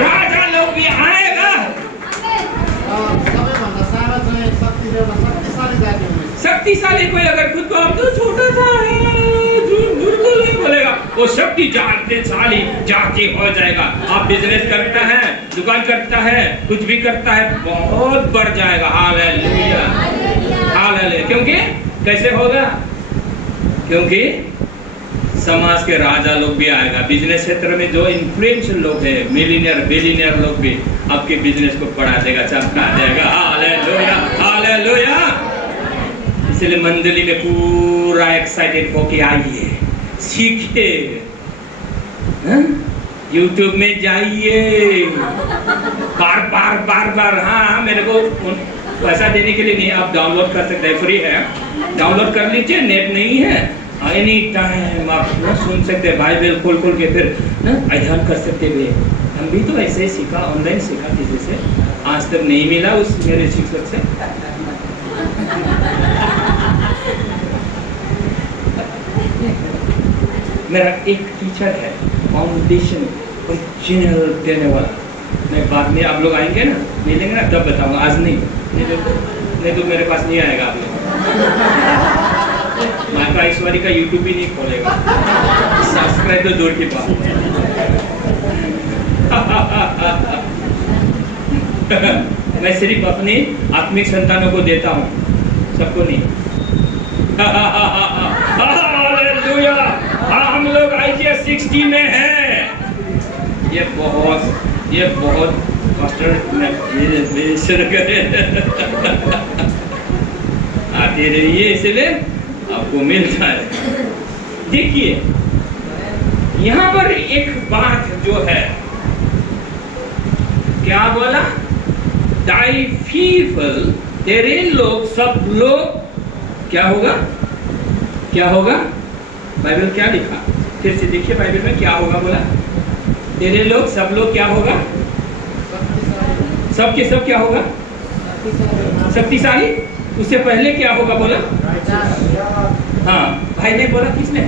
राजा लोग भी आएगा। सबैभन्दा सानो चाहिँ शक्तिशाली जाति हुनेछ। शक्तिशाली कोई अगर खुद को अब तो छोटा सा है, बिल्कुल नहीं बोलेगा, वो शक्तिशाली जाति हो जाएगा। आप बिजनेस करता है, दुकान करता है, कुछ भी करता है, बहुत बढ़ जाएगा। Hallelujah, hallelujah. क्योंकि कैसे होगा? क्योंकि समाज के राजा लोग भी आएगा। बिजनेस क्षेत्र में जो इन्फ्लुएंशियल लोग हैं, मिलियनियर बिलियनियर लोग भी आपके बिजनेस को बढ़ा देगा, चमका देगा। Hallelujah, hallelujah. इसलिए मंडली में पूरा एक्साइटेड होके आइए, सीखिए, यूट्यूब में जाइए, बार। हाँ, मेरे को पैसा देने के लिए नहीं, आप डाउनलोड कर सकते हैं, फ्री है, डाउनलोड कर लीजिए। नेट नहीं है, एनी टाइम आप सुन सकते हैं, बाइबल खोल के फिर अध्ययन कर सकते हुए। हम भी तो ऐसे ही सीखा, ऑनलाइन सीखा किसी से, आज तक नहीं मिला उस मेरे शिक्षक से। मेरा एक टीचर है, फाउंडेशन ओरिजिनल देने वाला। मैं बाद में आप लोग आएंगे ना, मिलेंगे ना, तब बताऊंगा, आज नहीं तो मेरे पास नहीं आएगा आप लोग। माता ईश्वरी का यूट्यूब भी नहीं खोलेगा, सब्सक्राइब तो दूर की बात। मैं सिर्फ अपनी आत्मिक संतानों को देता हूँ, सबको नहीं। हालेलुया। हम लोग आइजिया 60 में हैं। ये बहुत मास्टर ये शुरू करें आते रहिए, इसलिए आपको मिलता है। देखिए यहाँ पर एक बात जो है, क्या बोला? दाई पीपल, तेरे लोग, सब लोग क्या होगा? क्या होगा? बाइबल क्या लिखा? फिर से देखिए बाइबल में क्या होगा बोला? तेरे लोग, सब लोग क्या होगा? सब के सब क्या होगा? शक्तिशाली। उससे पहले क्या होगा बोला? हाँ, भाई ने बोला, किसने?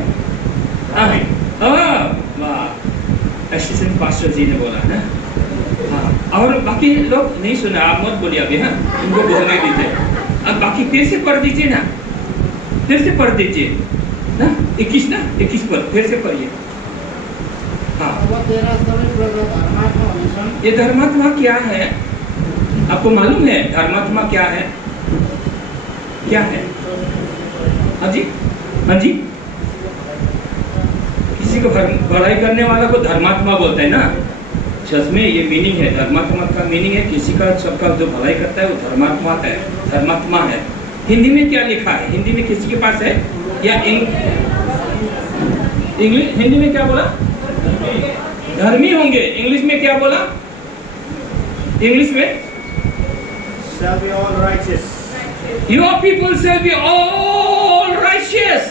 वाह, असिस्टेंट पास्टर जी ने बोला ना। हाँ, और बाकी लोग नहीं सुना, आप मत बोलिए अभी। हाँ, उनको बोलने दीजिए। अब बाकी फिर से पढ़ दीजिए ना, फिर से पढ़ दीजिए ना, 21 ना, 21 पर फिर से पढ़िए। हाँ, ये धर्मात्मा क्या है? आपको मालूम है धर्मात्मा क्या है? क्या है? हाँ जी, हाँ जी, किसी को भलाई करने वाला को धर्मात्मा बोलते हैं ना। सच में ये मीनिंग है, धर्मात्मा का मीनिंग है किसी का, सबका जो भलाई करता है वो धर्मात्मा है, धर्मात्मा है। हिंदी में क्या लिखा है? हिंदी में किसी के पास है या इंग्लिश? हिंदी में क्या बोला? धर्मी होंगे। इंग्लिश में क्या बोला? इंग्लिश में shall be all righteous. Your people shall be all righteous.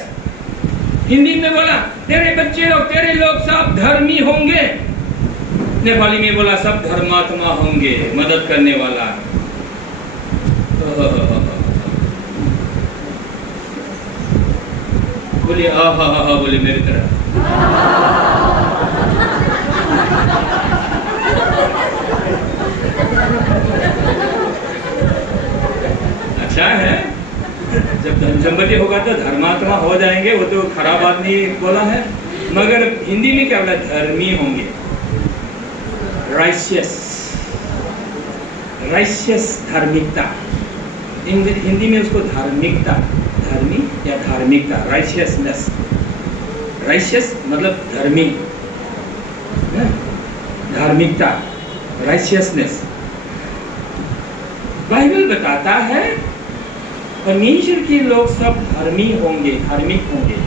Hindi में बोला तेरे बच्चे लोग, तेरे लोग सब धर्मी होंगे। नेपाली में बोला सब धर्मात्मा होंगे, मदद करने वाला। बोलिए हा बोलिए मेरी तरह। अच्छा है, जब धनसंपत्ति होगा तो धर्मात्मा हो जाएंगे, वो तो खराब आदमी बोला है। मगर हिंदी में क्या बोला? धर्मी होंगे, राइशियस, धार्मिकता। हिंदी में उसको धार्मिकता, धर्मी या धार्मिकता, राइशियसनेस। राइशियस मतलब धर्मी, धार्मिकता, राइशियसनेस। बाइबल बताता है परमेश्वर के लोग सब धर्मी होंगे, धार्मिक होंगे।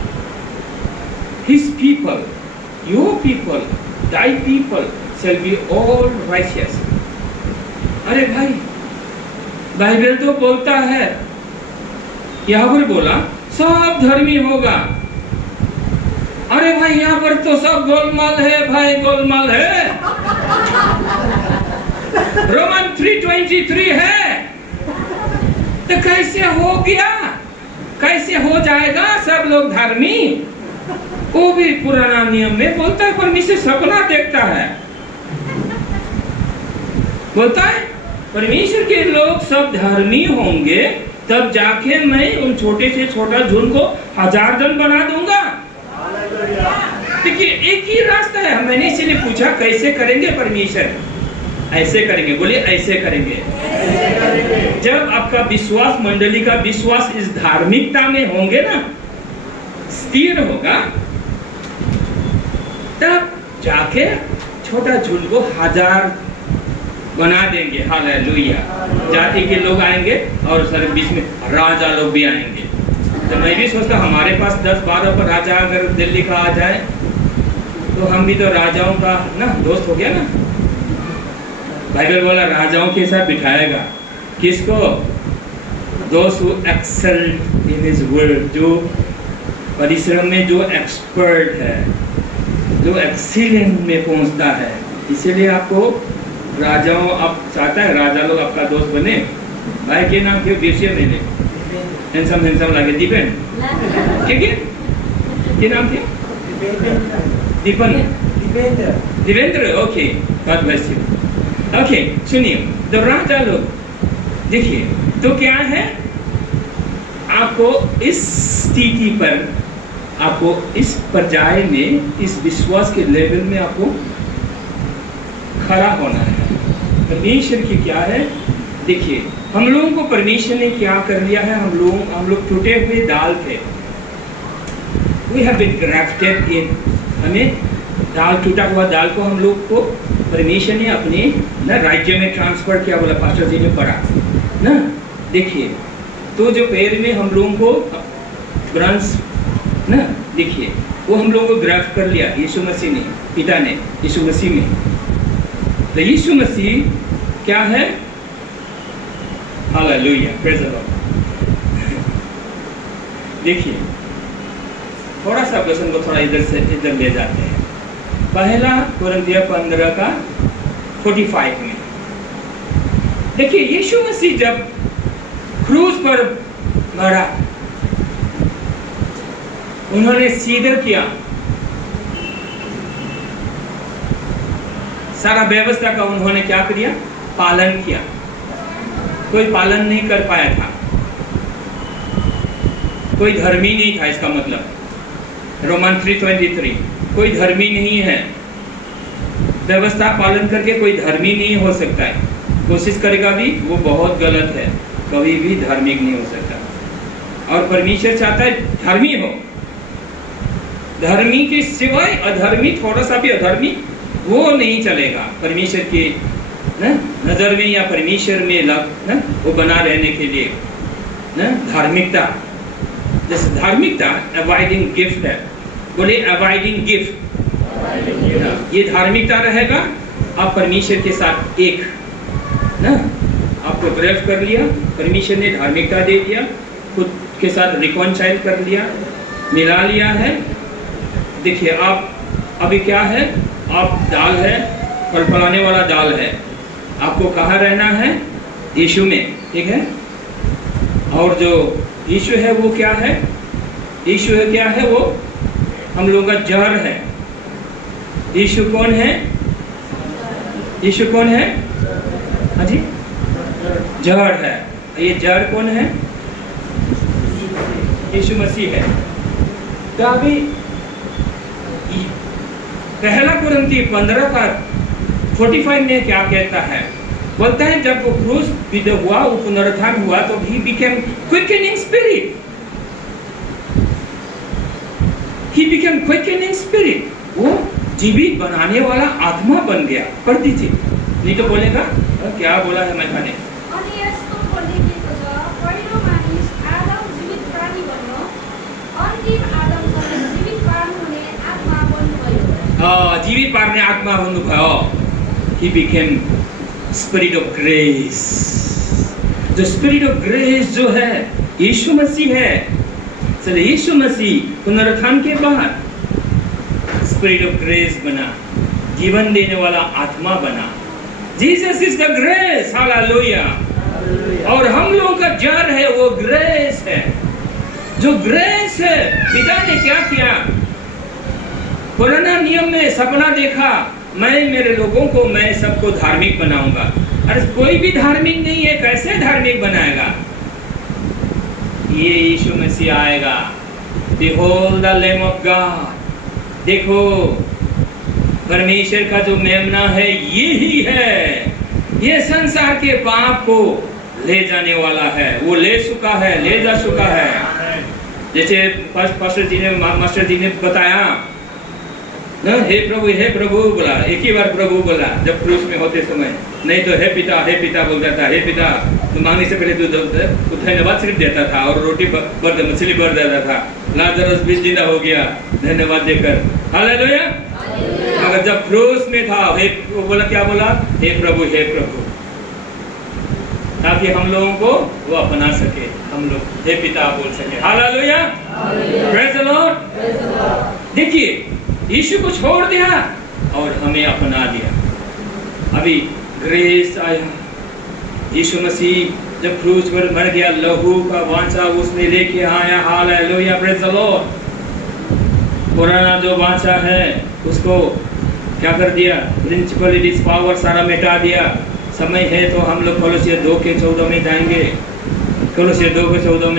His people, your people, thy people shall be all righteous. अरे भाई, बाइबल तो बोलता है, यहाँ पर बोला सब धर्मी होगा। अरे भाई यहाँ पर तो सब गोलमाल है भाई, गोलमाल है। रोमन 3:23 है, तो कैसे हो गया? कैसे हो जाएगा सब लोग धर्मी? वो भी पुराना नियम में बोलता है, परमेश्वर सपना देखता है, बोलता है परमेश्वर के लोग सब धर्मी होंगे, तब जाके मैं उन छोटे से छोटा झुंड को 1000 जन बना दूंगा। देखिए एक ही रास्ता है। मैंने इसलिए पूछा कैसे करेंगे परमेश्वर? ऐसे करेंगे। बोलिए ऐसे करेंगे। जब आपका विश्वास, मंडली का विश्वास इस धार्मिकता में होंगे ना, स्थिर होगा, तब जाके छोटा झुंड को 1000 बना देंगे। हालेलुया। जाति के लोग आएंगे और सर बीच में राजा लोग भी आएंगे। तो मैं भी सोचता हमारे पास 10-12 पर राजा अगर दिल्ली का आ जाए तो हम भी तो राजाओं का ना दोस्त हो गया ना। बाइबल बोला राजाओं के साथ बिठाएगा। किसको? Those who excel in his word, जो परिश्रम में जो एक्सपर्ट है, जो एक्सीलेंट में पहुंचता है। इसीलिए आपको राजाओं, आप चाहता है राजा लोग आपका दोस्त बने। भाई के नाम क्यों? विषय मैंने हैंडसम लगे। दीपेन क्या नाम थे? Divendra. Okay, God bless you. Okay, सुनिए, तो राजा लोग देखिए तो क्या है, आपको इस स्थिति पर, आपको इस पर्याय में, इस विश्वास के लेवल में आपको खड़ा होना है। परमेश्वर की क्या है? देखिए हम लोगों को परमेश्वर ने क्या कर लिया है। हम लोग टूटे हुए दाल थे। We have been grafted in, हमें दाल, टूटा हुआ दाल को हम लोग को परमेश्वर ने अपने ना राज्य में ट्रांसफर किया, बोला पास्टर जी ने पढ़ा ना। देखिए तो जो पैर में हम लोगों को ब्रांच ना, देखिए वो हम लोगों को ग्राफ्ट कर लिया यीशु मसीह ने, पिता ने यीशु मसीह में। तो यीशु मसीह क्या है? Hallelujah, praise the lord. देखिए थोड़ा सा वचन को थोड़ा इधर से इधर ले जाते हैं। पहला कोरिन्थियों 15 का 45 में देखिए यीशु मसीह जब क्रूस पर मरा, उन्होंने सीधर किया, सारा व्यवस्था का उन्होंने क्या किया? पालन किया। कोई पालन नहीं कर पाया था, कोई धर्मी नहीं था। इसका मतलब रोमन 3:23, कोई धर्मी नहीं है। व्यवस्था पालन करके कोई धर्मी नहीं हो सकता है। कोशिश करेगा भी वो बहुत गलत है, कभी भी धार्मिक नहीं हो सकता। और परमेश्वर चाहता है धर्मी हो। धर्मी के सिवाय अधर्मी, थोड़ा सा भी अधर्मी वो नहीं चलेगा परमेश्वर के नजर में या परमेश्वर में लग वो बना रहने के लिए ना। धार्मिकता, जैसे धार्मिकता अवॉइडिंग गिफ्ट है, बोले अवॉइडिंग गिफ्ट, ये धार्मिकता रहेगा। आप परमेश्वर के साथ एक ना, आपको ग्रैब कर लिया, परमेश्वर ने धार्मिकता दे दिया, खुद के साथ रिकॉन्साइल कर लिया, मिला लिया है। देखिए आप अभी क्या है, आप दाल है, फल फलाने वाला दाल है, आपको कहाँ रहना है? यीशु में, ठीक है। और जो यीशु है वो क्या है? यीशु है क्या है? वो हम लोगों का जड़ है। यीशु कौन है? यीशु कौन है? हाँ जी, जड़ है। ये जड़ कौन है? यीशु मसीह है। तो अभी पहला कोरिन्थी 15 का 45 में क्या कहता है? बोलता है जब वो क्रूस विद हुआ, वो पुनरुत्थान हुआ, तो he became quickening spirit. He became quickening spirit. वो जीवित बनाने वाला आत्मा बन गया। पढ़ दीजिए, नहीं तो बोलेगा क्या बोला है मैं खाने। अनि यस्तो बोलेको छ, पहिलो मानिस आदम जीवित प्राणी बन्यो, अन्तिम आदम चाहिँ जीवित पार्नुहुने आत्मा बन्नुभयो। जीवित पार्ने आत्मा बन्नुभयो। He became spirit of grace. जो spirit of grace जो है यीशु मसीह है। चलिए यीशु मसीह पुनरुत्थान के बाद spirit of grace बना, जीवन देने वाला आत्मा बना। Jesus is the grace, hallelujah. और हम लोगों का जड़ है वो ग्रेस है। जो ग्रेस है, पिता ने क्या किया? पुराना नियम में सपना देखा, मैं मेरे लोगों को, मैं सबको धार्मिक बनाऊंगा। अरे कोई भी धार्मिक नहीं है, कैसे धार्मिक बनाएगा? ये यीशु मसीह आएगा। Behold the Lamb of God. देखो परमेश्वर का जो मेमना है ये ही है, ये संसार के पाप को ले जाने वाला है। वो ले चुका है, ले जा चुका है। जैसे मास्टर जी ने बताया ना, हे प्रभु बोला, एक ही बार प्रभु बोला जब क्रूस में होते समय, नहीं तो हे पिता बोलता था। हे पिता तो मांगने से पहले तो धन्यवाद सिर्फ देता था और रोटी मछली भर देता था। लाजरस भी जिंदा हो गया धन्यवाद देकर। हालेलुया। मगर जब क्रूस में था, वो बोला, क्या बोला? हे प्रभु, ताकि हम लोगों को वो अपना सके, हम लोग हे पिता बोल सके। Hallelujah, praise the lord. देखिए यीशु को छोड़ दिया और हमें अपना दिया। अभी ग्रेस आया। यीशु मसीह जब क्रूस पर मर गया, लहू का वांछा उसने लेके आया। Hallelujah, praise the Lord. पुराना जो वांछा है उसको क्या कर दिया? प्रिंसिपलिटीज पावर सारा मिटा दिया। समय है तो हम लोग कोलोसियर 2:14 में जाएंगे। कोलोसियर 2:14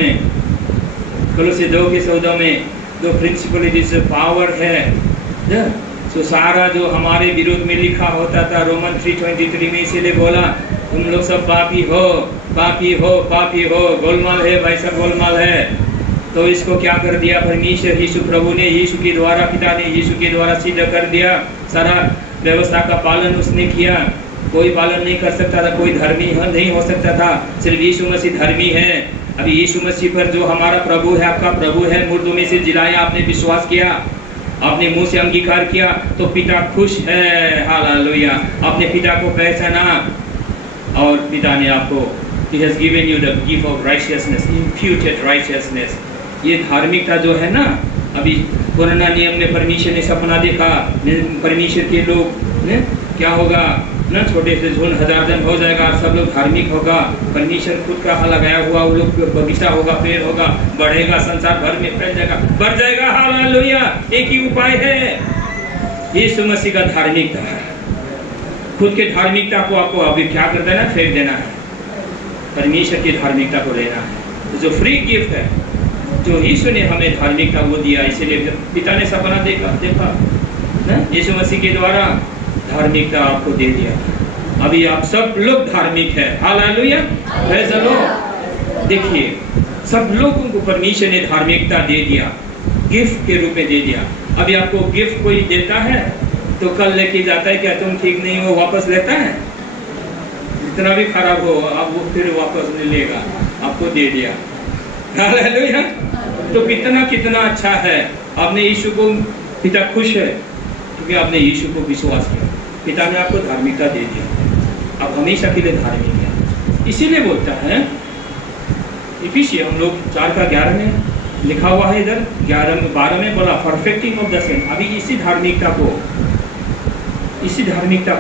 में जो प्रिंसिपलिटीज पावर है, तो सारा जो हमारे विरोध में लिखा होता था रोमन 3:23 में, इसीलिए बोला तुम लोग सब पापी हो, गोलमाल है भाई, सब गोलमाल है। तो इसको क्या कर दिया परमेश्वर यीशु प्रभु ने, यीशु के द्वारा, पिता ने यीशु के द्वारा सिद्ध कर दिया। सारा व्यवस्था का पालन उसने किया। कोई पालन नहीं कर सकता था, कोई धर्मी नहीं हो सकता था, सिर्फ यीशु मसीह धर्मी है। अभी यीशु मसीह पर जो हमारा प्रभु है, आपका प्रभु है, मुर्दों में से जिलाया, आपने विश्वास किया, आपने मुंह से अंगीकार किया, तो पिता खुश है। हालेलुया। आपने पिता को पहचाना और पिता ने आपको He has given you the gift of righteousness, imputed righteousness। ये धार्मिकता जो है ना, अभी पुराना नियम में परमेश्वर ने सपना देखा, परमेश्वर के लोग ने क्या होगा ना, छोटे से झुंड 1000 जन हो जाएगा, सब लोग धार्मिक होगा, परमेश्वर खुद का लगाया हुआ वो लोग बगीचा होगा, पेड़ होगा, बढ़ेगा, संसार भर में फैल जाएगा, बढ़ जाएगा। हालेलुया। एक ही उपाय है, यीशु मसीह का धार्मिकता है। खुद के धार्मिकता को आपको अभी क्या कर देना, फेंक देना है, परमेश्वर की धार्मिकता को लेना है। जो फ्री गिफ्ट है, जो यीशु ने हमें धार्मिकता वो दिया, इसीलिए पिता ने सपना देखा यीशु मसीह के द्वारा धार्मिकता आपको दे दिया। अभी आप सब लोग धार्मिक है। हालेलुया। Praise the lord. देखिए, सब लोगों को परमेश्वर ने धार्मिकता दे दिया, गिफ्ट के रूप में दे दिया। अभी आपको गिफ्ट कोई देता है तो कल लेके जाता है, क्या तुम ठीक नहीं हो, वापस लेता है? जितना भी खराब हो आप वो फिर वापस नहीं लेगा, आपको दे दिया। हालेलुया। तो कितना अच्छा है। आपने यीशु को, पिता खुश है क्योंकि आपने यीशु को विश्वास किया, पिता ने आपको धार्मिकता दे दिया, आप हमेशा के लिए धार्मिक हैं। इसीलिए बोलता है इफिसियंस, हम लोग 4:11 में लिखा हुआ है, इधर 12 में बोला परफेक्टिंग ऑफ द सेंट। अभी इसी धार्मिकता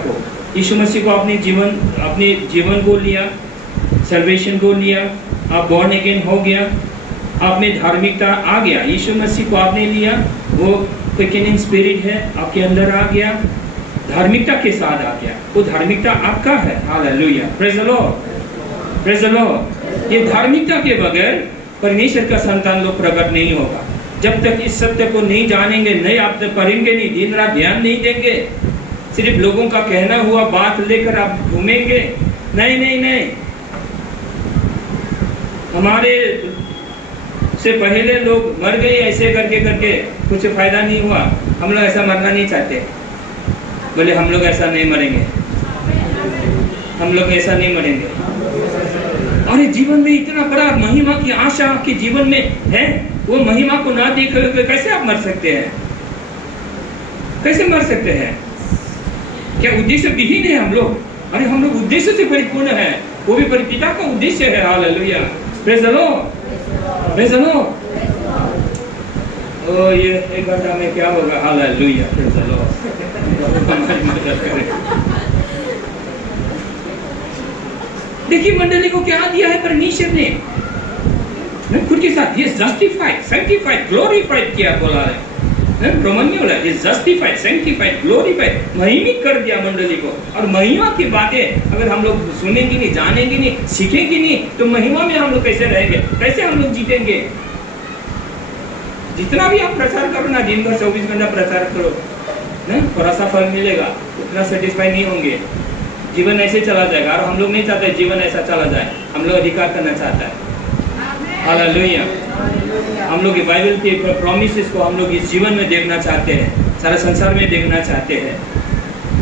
को यीशु मसीह को अपने जीवन को लिया, सल्वेशन को लिया, आप बॉर्न अगेन हो गया, आप में धार्मिकता आ गया, यीशु मसीह को आपने लिया, वो क्विकनिंग स्पिरिट है आपके अंदर आ गया, धार्मिकता के साथ आ गया, वो धार्मिकता आपका है। Hallelujah. Praise the lord. Praise the Lord. ये धार्मिकता के बगैर परमेश्वर का संतान लोग प्रकट नहीं होगा। जब तक इस सत्य को नहीं जानेंगे, नहीं आप तक पढ़ेंगे नहीं, दिन रात ध्यान नहीं देंगे, सिर्फ लोगों का कहना हुआ बात लेकर आप घूमेंगे, नहीं, हमारे से पहले लोग मर गए ऐसे करके कुछ फायदा नहीं हुआ, हम लोग ऐसा मरना नहीं चाहते। बोले हम लोग ऐसा नहीं मरेंगे, हम लोग ऐसा नहीं मरेंगे। अरे जीवन में इतना बड़ा महिमा की आशा आपके जीवन में है, वो महिमा को ना देख कैसे आप मर सकते हैं? कैसे मर सकते हैं? क्या उद्देश्य विहीन है हम लोग? अरे हम लोग उद्देश्य से परिपूर्ण है, वो भी पिता का उद्देश्य है। Hallelujah. Praise the lord. Praise the lord. ओ ये 1 घंटा में क्या होगा? हालेलुया। Praise the lord. देखिए मंडली को क्या दिया है परमेश्वर ने खुद के साथ, ये जस्टिफाइड, सैंक्टिफाइड, ग्लोरीफाइड किया, बोला है रोमन में बोला ये जस्टिफाइड, सैंक्टिफाइड, ग्लोरीफाइड, महिमित कर दिया मंडली को। और महिमा की बातें अगर हम लोग सुनेंगे नहीं, जानेंगे नहीं, सीखेंगे नहीं, तो महिमा में हम लोग कैसे रहेंगे? कैसे हम लोग जीतेंगे? जितना भी आप प्रचार करो ना, दिन भर 24 घंटा प्रचार करो, थोड़ा सा फल मिलेगा, उतना सेटिस्फाई नहीं होंगे, जीवन ऐसे चला जाएगा। और हम लोग नहीं चाहते जीवन ऐसा चला जाए, हम लोग अधिकार करना चाहता है। हालेलुया। हम लोग बाइबल के प्रॉमिसेस को हम लोग इस जीवन में देखना चाहते हैं, सारा संसार में देखना चाहते हैं।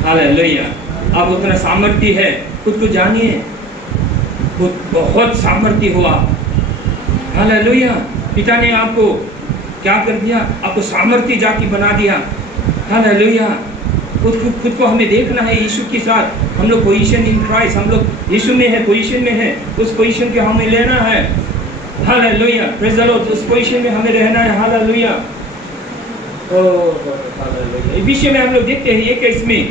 हालेलुया। अब उतना सामर्थ्य है, खुद को जानिए, बहुत सामर्थ्य हुआ। हालेलुया। पिता ने आपको क्या कर दिया? आपको सामर्थ्य जाति बना दिया। हालेलुया। खुद को हमें देखना है यीशु के साथ। हम लोग पोजीशन इन क्राइस्ट, हम लोग यीशु में है, पोजीशन में है, उस पोजीशन के हमें लेना है। हालेलुया। Praise the Lord. उस पोजीशन में हमें रहना है। हालेलुया। हालेलुया। इफिसियंस में हम लोग देखते हैं 21 में,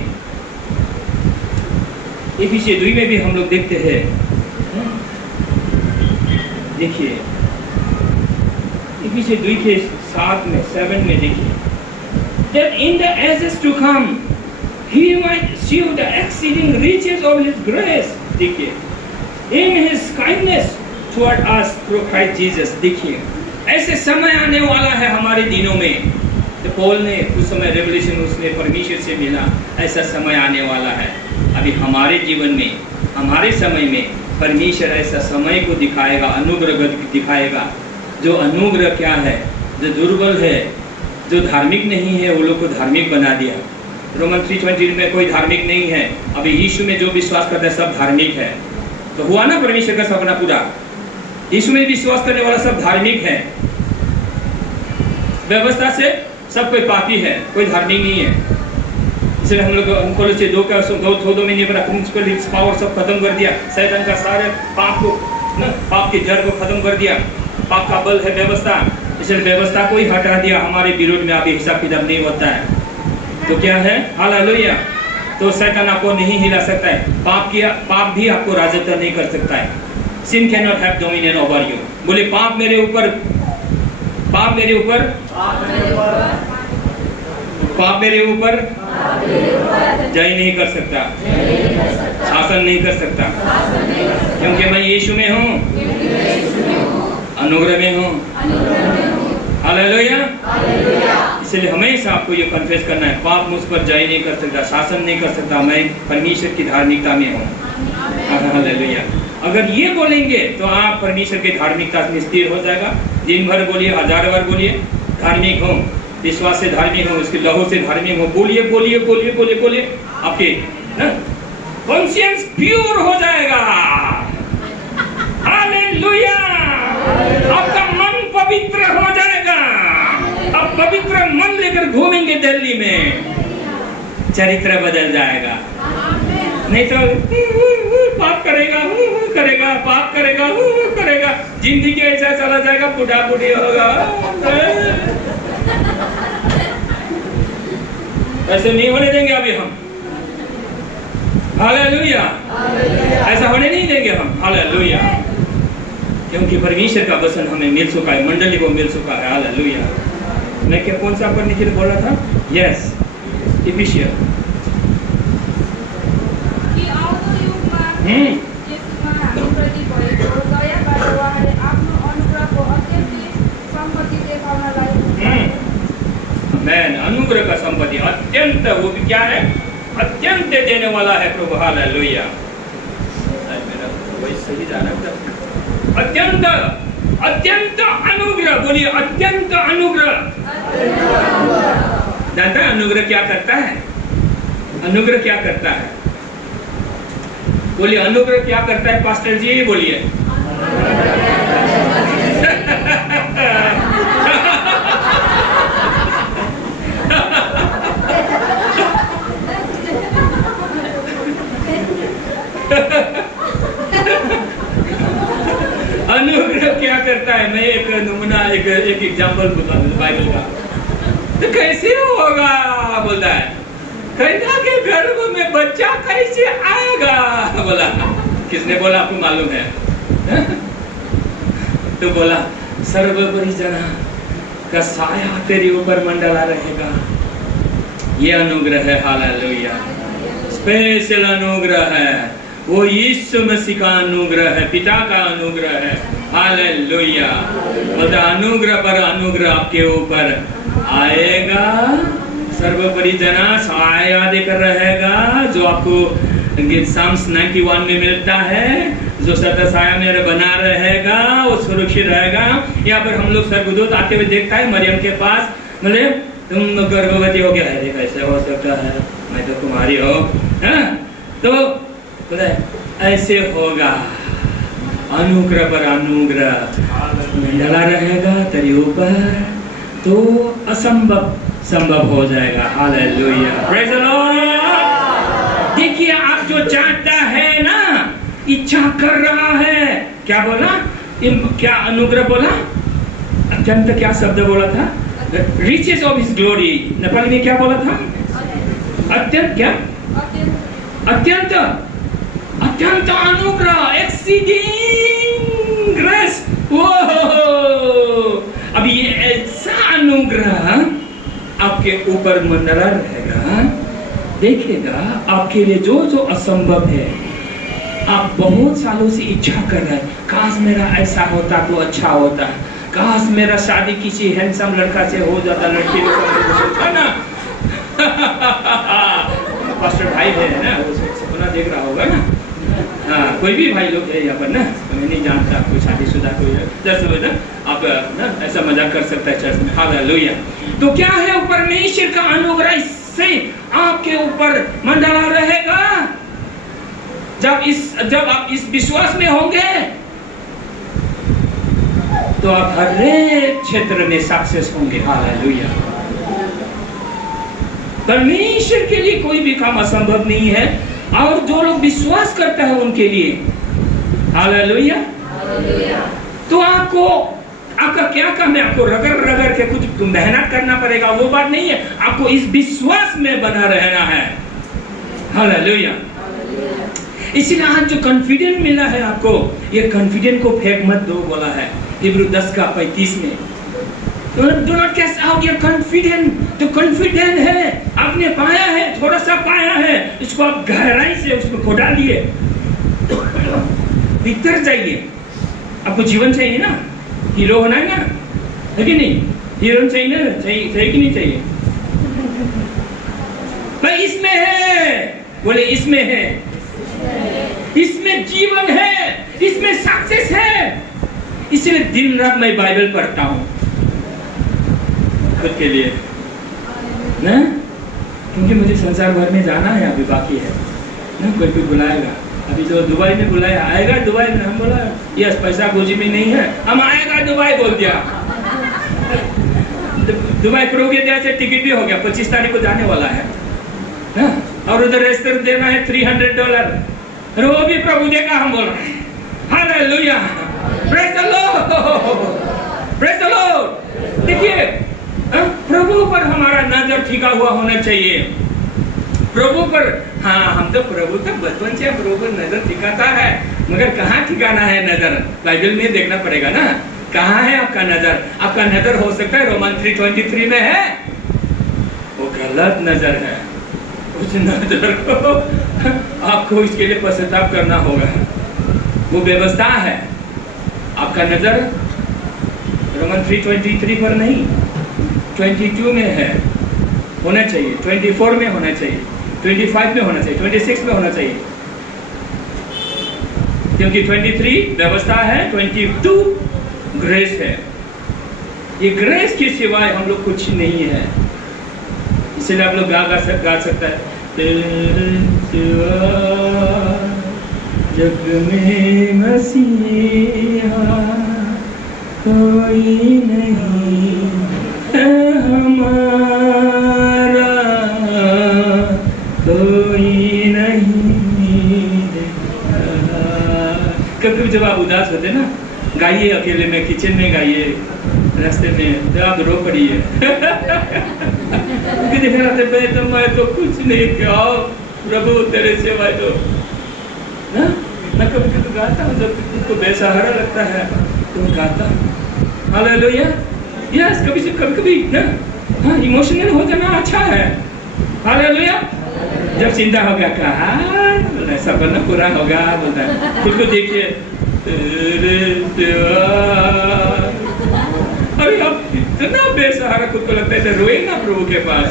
इफिसियंस 2 में भी हम लोग देखते हैं। देखिए इफिसियंस 2 के 7 में देखिए, that in the ages to come he might show the exceeding riches of his grace, देखिए, in his kindness toward us through Christ Jesus। देखिए ऐसे समय आने वाला है हमारे दिनों में, तो पौल ने उस समय रेवलेशन उसने परमेश्वर से मिला, ऐसा समय आने वाला है। अभी हमारे जीवन में, हमारे समय में परमेश्वर ऐसा समय को दिखाएगा, अनुग्रह दिखाएगा, जो अनुग्रह क्या है, जो दुर्बल है, जो धार्मिक नहीं है, वो लोग को धार्मिक बना दिया। रोमन 3:20 में कोई धार्मिक नहीं है, अभी यीशु में जो विश्वास करता है सब धार्मिक है। तो हुआ ना परमेश्वर का सपना पूरा। यीशु में विश्वास करने वाला सब धार्मिक है। व्यवस्था से सब कोई पापी है, कोई धार्मिक नहीं है। इसलिए हम लोग कोलोसे 2 महीने पर प्रिंसिपल पावर सब खत्म कर दिया, शैतान का सारे पाप को ना, पाप की जड़ को खत्म कर दिया। पाप का बल है व्यवस्था, इसलिए व्यवस्था को ही हटा दिया। हमारे विरोध में अभी हिसाब किताब नहीं होता है। तो क्या है, हालेलुया। तो शैतान आपको नहीं हिला सकता है। पाप भी आपको राजत्व नहीं कर सकता है। Sin cannot have dominion over you। बोले पाप मेरे ऊपर जय नहीं कर सकता, शासन नहीं कर सकता, क्योंकि मैं यीशु में हूँ, अनुग्रह में हूँ। हालेलुया। इसलिए हमेशा आपको ये कन्फेस करना है, पाप मुझ पर जय नहीं कर सकता, शासन नहीं कर सकता, मैं परमेश्वर की धार्मिकता में हूँ। हालेलुया। अगर ये बोलेंगे तो आप परमेश्वर की धार्मिकता में स्थिर हो जाएगा। दिन भर बोलिए, 1000 बार बोलिए, धार्मिक हूँ, विश्वास से धार्मिक हूँ, उसके लहू से धार्मिक हूँ। बोलिए बोलिए बोलिए बोलिए बोलिए, आपके कॉन्शियंस प्योर हो जाएगा। हालेलुया। आपका मन पवित्र हो जाएगा। आप पवित्र मन लेकर घूमेंगे दिल्ली में, चरित्र बदल जाएगा। नहीं तो पाप करेगा, पाप करेगा, जिंदगी ऐसा चला जाएगा, बूढ़ा बूढ़ी होगा। ऐसे नहीं होने देंगे अभी हम। हालेलुया। ऐसा होने नहीं देंगे हम। हालेलुया। क्योंकि परमेश्वर का वचन हमें मिल चुका है, मंडली को मिल चुका है। हालेलुया। मैं क्या कौन सा पढ़ने के लिए बोल रहा था? Yes, Ephesian. अनुग्रह का संपत्ति अत्यंत, वो भी क्या है? अत्यंत देने वाला है प्रभु। हालेलुया। मेरा वही सही जा रहा है। अत्यंत अनुग्रह, बोलिए अत्यंत अनुग्रह। जानता है अनुग्रह क्या करता है? अनुग्रह क्या करता है? बोलिए अनुग्रह क्या करता है पास्टर जी, बोलिए। अनुग्रह क्या करता है? मैं एक नमूना, एक एग्जाम्पल बता दूं बाइबल का। तो कैसे होगा बोलता है, कैना के गर्भ में बच्चा कैसे आएगा बोला। किसने बोला आपको मालूम है? तो बोला सर्वोपरि जना का साया तेरे ऊपर मंडला रहेगा। ये अनुग्रह है। हालेलुया। स्पेशल अनुग्रह है, वो यीशु मसीह का अनुग्रह है, पिता का अनुग्रह है। हालेलुया। बोलता अनुग्रह पर अनुग्रह आपके ऊपर आएगा। सर्वोपरि जना साया देकर रहेगा, जो आपको साम्स 91 में मिलता है। जो सदा साया में बना रहेगा वो सुरक्षित रहेगा। यहाँ पर हम लोग स्वर्गदूत आते हुए देखता है मरियम के पास, बोले तुम गर्भवती हो गया है, कैसे हो सकता है, मैं तो कुमारी हो। तो बोले ऐसे होगा, अनुग्रह पर अनुग्रह डला रहेगा तेरे ऊपर, तो असंभव संभव हो जाएगा। हालेलुया। Praise the lord. देखिए आप जो चाहता है ना, इच्छा कर रहा है, क्या बोला? क्या अनुग्रह बोला? अत्यंत क्या शब्द बोला था? Riches of his glory. Nepali में क्या बोला था? अत्यंत क्या? अत्यंत अत्यंत अनुग्रह, एक्सीडिंग ग्रेस। अब ये ऐसा अनुग्रह आपके ऊपर मंडरा रहेगा। देखिएगा आपके लिए जो जो असंभव है, आप बहुत सालों से इच्छा कर रहे हैं, काश मेरा ऐसा होता तो अच्छा होता, काश मेरा शादी किसी हैंडसम लड़का से हो जाता, लड़की होता ना। पास्टर भाई है ना, वो सपना देख रहा होगा ना। हाँ, कोई भी भाई लोग है यहाँ पर ना, मैं नहीं जानता कोई शादीशुदा कोई है, जैसे ना आप ना ऐसा मजाक कर सकता है चर्च में। हालेलुया। तो क्या है, परमेश्वर का अनुग्रह से आपके ऊपर मंडरा रहेगा। जब आप इस विश्वास में होंगे तो आप हर एक क्षेत्र में सक्सेस होंगे। हालेलुया। परमेश्वर के लिए कोई भी काम असंभव नहीं है, और जो लोग विश्वास करते हैं उनके लिए। हालेलुया। तो आपका क्या काम है? आपको रगड़ के कुछ मेहनत करना पड़ेगा, वो बात नहीं है। आपको इस विश्वास में बना रहना है। हालेलुया। इसलिए आज जो कॉन्फिडेंस मिला है आपको, ये कॉन्फिडेंस को फेंक मत दो, बोला है हिब्रू 10:35 में। Do not cast out your confidence। तो कॉन्फिडेंट है, आपने पाया है, थोड़ा सा पाया है, इसको आप गहराई से उसको खोदा दिए, भीतर जाइए। आपको जीवन चाहिए ना, हीरो होना है ना, है कि नहीं? हीरोइन चाहिए ना, चाहिए कि नहीं चाहिए? भाई इसमें है, बोले इसमें है, इसमें जीवन है, इसमें सक्सेस है। इसलिए दिन रात मैं बाइबल पढ़ता हूँ खुद के लिए ना, क्योंकि मुझे संसार भर में जाना है, अभी बाकी है ना। कोई बुलाएगा, अभी तो दुबई में बुलाया, आएगा दुबई में। हम बोला यस, पैसा गोजी में नहीं है, हम आएगा दुबई बोल दिया। दुबई प्रभु के से टिकट भी हो गया, 25 तारीख को जाने वाला है ना, और उधर रजिस्टर देना है $300, और वो भी प्रभु देगा, हम बोल रहे हैं। Hallelujah, praise the Lord, praise the lord. देखिए, प्रभु पर हमारा नजर टिका हुआ होना चाहिए, प्रभु पर। हाँ, हम तो प्रभु तक बचपन से प्रभु पर नजर टिकाता है, मगर कहाँ ठिकाना है नजर? बाइबल में देखना पड़ेगा ना, कहाँ है आपका नजर? आपका नजर हो सकता है रोमन 3:23 में है, वो गलत नजर है। उस नजर को आपको इसके लिए पश्चाताप करना होगा, वो व्यवस्था है। आपका नजर रोमन 3:23 पर नहीं, 22 में है, होना चाहिए, 24 में होना चाहिए, 25 में होना चाहिए, 26 में होना चाहिए, क्योंकि 23 व्यवस्था है, 22 ग्रेस है। ये ग्रेस के सिवाय हम लोग कुछ नहीं है। इसलिए आप लोग गा सकता है, तेरे सिवा जग में मसीहा कोई नहीं हमारा, कोई नहीं। कभी जब आप उदास होते ना, गाइए अकेले में, किचन में गाइए, रास्ते में, तो आप रो पड़िए। तो मैं तो कुछ नहीं किया प्रभु, तेरे सिवाय तो ना। मैं कभी गाता हूँ, जब तुमको बेसहारा लगता है तो गाता हूँ। हालेलुया। यस, कभी ना, हाँ, इमोशनल हो जाना अच्छा है। हालेलुया। जब चिंता हो गया, कहा सपना पूरा होगा, बोलता है खुद को देखिए, अरे अब इतना बेसहारा खुद को लगता है, रोए ना प्रभु के पास,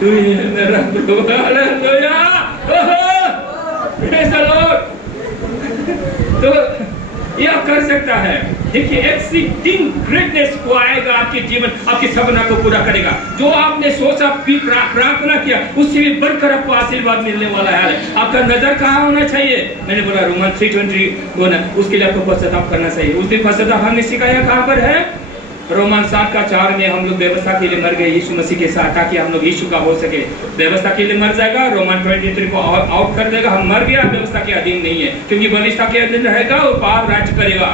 तू ही है मेरा प्रभु। Hallelujah, praise the lord. तो ये आप कर सकता है। देखिए, एक्सीडिंग ग्रेटनेस को आएगा आपके जीवन, आपके सपना को पूरा करेगा। जो आपने सोचा, प्रार्थना किया, उससे भी बढ़कर आपको आशीर्वाद मिलने वाला है। आपका नजर कहाँ होना चाहिए? मैंने बोला रोमन 3:20 बोला, उसके लिए आपको पश्चाताप करना चाहिए। उस दिन पश्चाताप हमने सिखाया कहाँ पर है? रोमन 7:4 में हम लोग व्यवस्था के लिए मर गए यीशु मसीह के साथ, ताकि हम लोग यीशु का हो सके। व्यवस्था के लिए मर जाएगा, रोमन 23 को आउट कर देगा। हम मर गया, व्यवस्था के अधीन नहीं है, क्योंकि बलिष्ठता के अधीन रहेगा और पाप राज्य करेगा।